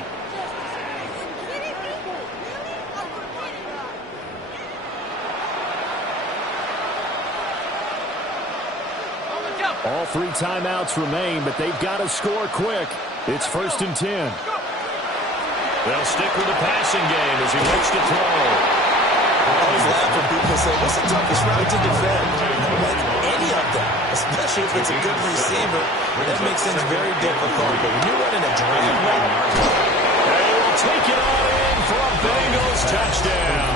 All 3 timeouts remain, but they've got to score quick. It's 1st and 10. They'll stick with the passing game as he looks to throw. I always laugh when people say, what's the toughest route to defend? Like any of them, especially if it's a good receiver. That makes things very difficult. But when you're running a drag route, they will take it all in for a Bengals touchdown.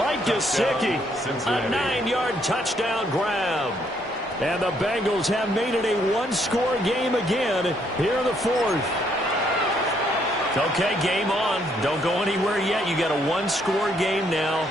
Mike Gesicki, a 9-yard touchdown grab. And the Bengals have made it a 1-score game again here in the 4th. Okay, game on. Don't go anywhere yet. You got a 1-score game now.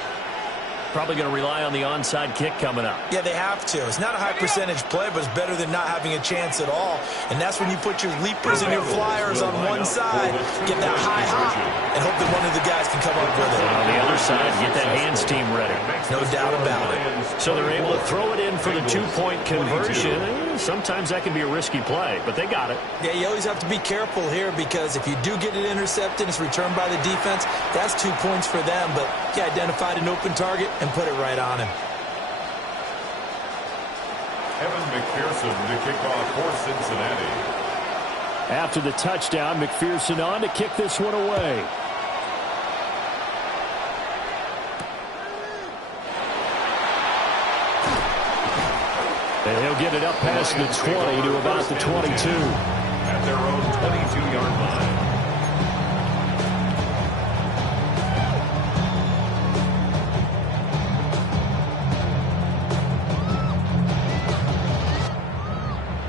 Probably going to rely on the onside kick coming up. Yeah, they have to. It's not a high percentage play, but it's better than not having a chance at all. And that's when you put your leapers and your flyers on one side, get that high hop, and hope that one of the guys can come up with it. On the other side, get that hands team ready. No doubt about it. So they're able to throw it in for the 2-point conversion. Sometimes that can be a risky play, but they got it. Yeah, you always have to be careful here because if you do get it intercepted, it's returned by the defense, that's 2 points for them. But he identified an open target and put it right on him. Evan McPherson to kick off for Cincinnati. After the touchdown, McPherson on to kick this one away. And he'll get it up past the 20 to about the 22. At their own 22-yard line.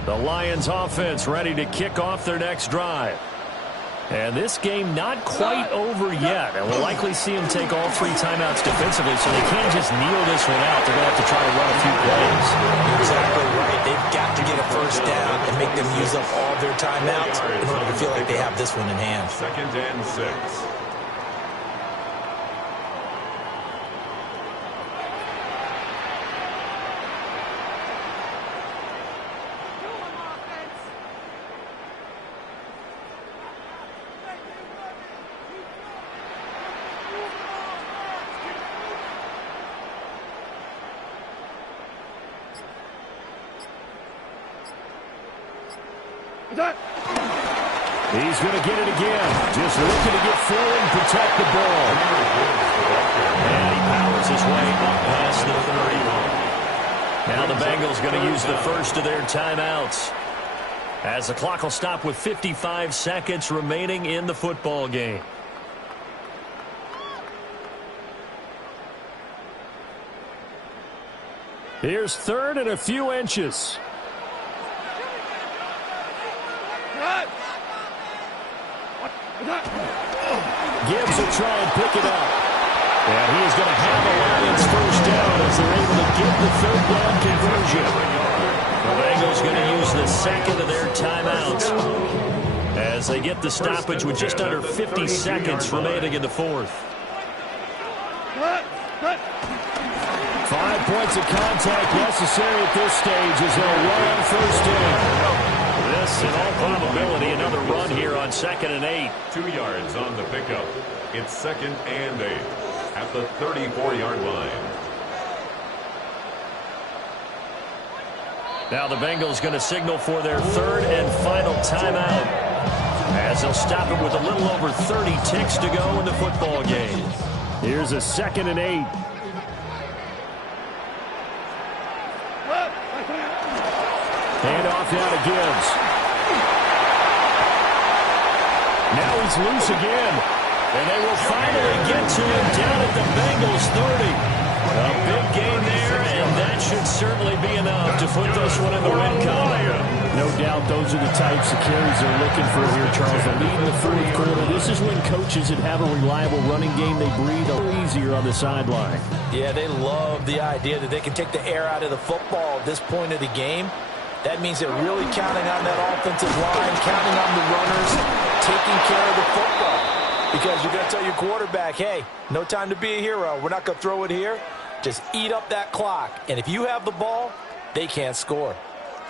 The Lions offense ready to kick off their next drive. And this game not quite over yet. And we'll likely see them take all 3 timeouts defensively, so they can't just kneel this one out. They're going to have to try to run a few plays. Exactly right. They've got to get a first down and make them use up all their timeouts in order to feel like they have this one in hand. 2nd and 6. He's going to get it again. Just looking to get forward and protect the ball. And he powers his way up past the 31. Now the Bengals going to use the first of their timeouts, as the clock will stop with 55 seconds remaining in the football game. Here's 3rd and a few inches. Gibbs will try and pick it up. And he is going to have the Lions first down as they're able to get the 3rd down conversion. The Bengals going to use the 2nd of their timeouts as they get the stoppage with just under 50 seconds remaining in the 4th. 5 points of contact necessary at this stage as they'll run on first down. This, in all probability, another run here on 2nd and 8. 2 yards on the pickup. It's 2nd and 8 at the 34-yard line. Now the Bengals going to signal for their 3rd and final timeout, as they'll stop it with a little over 30 ticks to go in the football game. Here's a 2nd and 8. Hand off now to Gibbs. Now he's loose again. And they will finally get to him down at the Bengals 30. A big gain there, and that should certainly be enough to put this one in the win column. No doubt those are the types of carries they're looking for here, Charles. The lead in the 4th quarter. This is when coaches that have a reliable running game, they breathe a little easier on the sideline. Yeah, they love the idea that they can take the air out of the football at this point of the game. That means they're really counting on that offensive line, counting on the runners, taking care of the football. Because you're going to tell your quarterback, hey, no time to be a hero. We're not going to throw it here. Just eat up that clock. And if you have the ball, they can't score.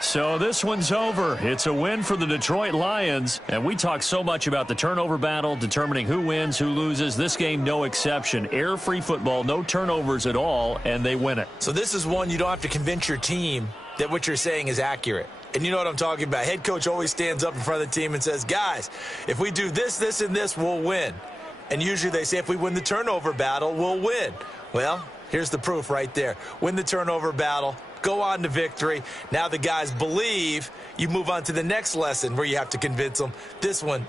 So this one's over. It's a win for the Detroit Lions. And we talk so much about the turnover battle, determining who wins, who loses. This game, no exception. Air-free football, no turnovers at all, and they win it. So this is one you don't have to convince your team that what you're saying is accurate. And you know what I'm talking about. Head coach always stands up in front of the team and says, guys, if we do this, this, and this, we'll win. And usually they say if we win the turnover battle, we'll win. Well, here's the proof right there. Win the turnover battle. Go on to victory. Now the guys believe. You move on to the next lesson where you have to convince them. This one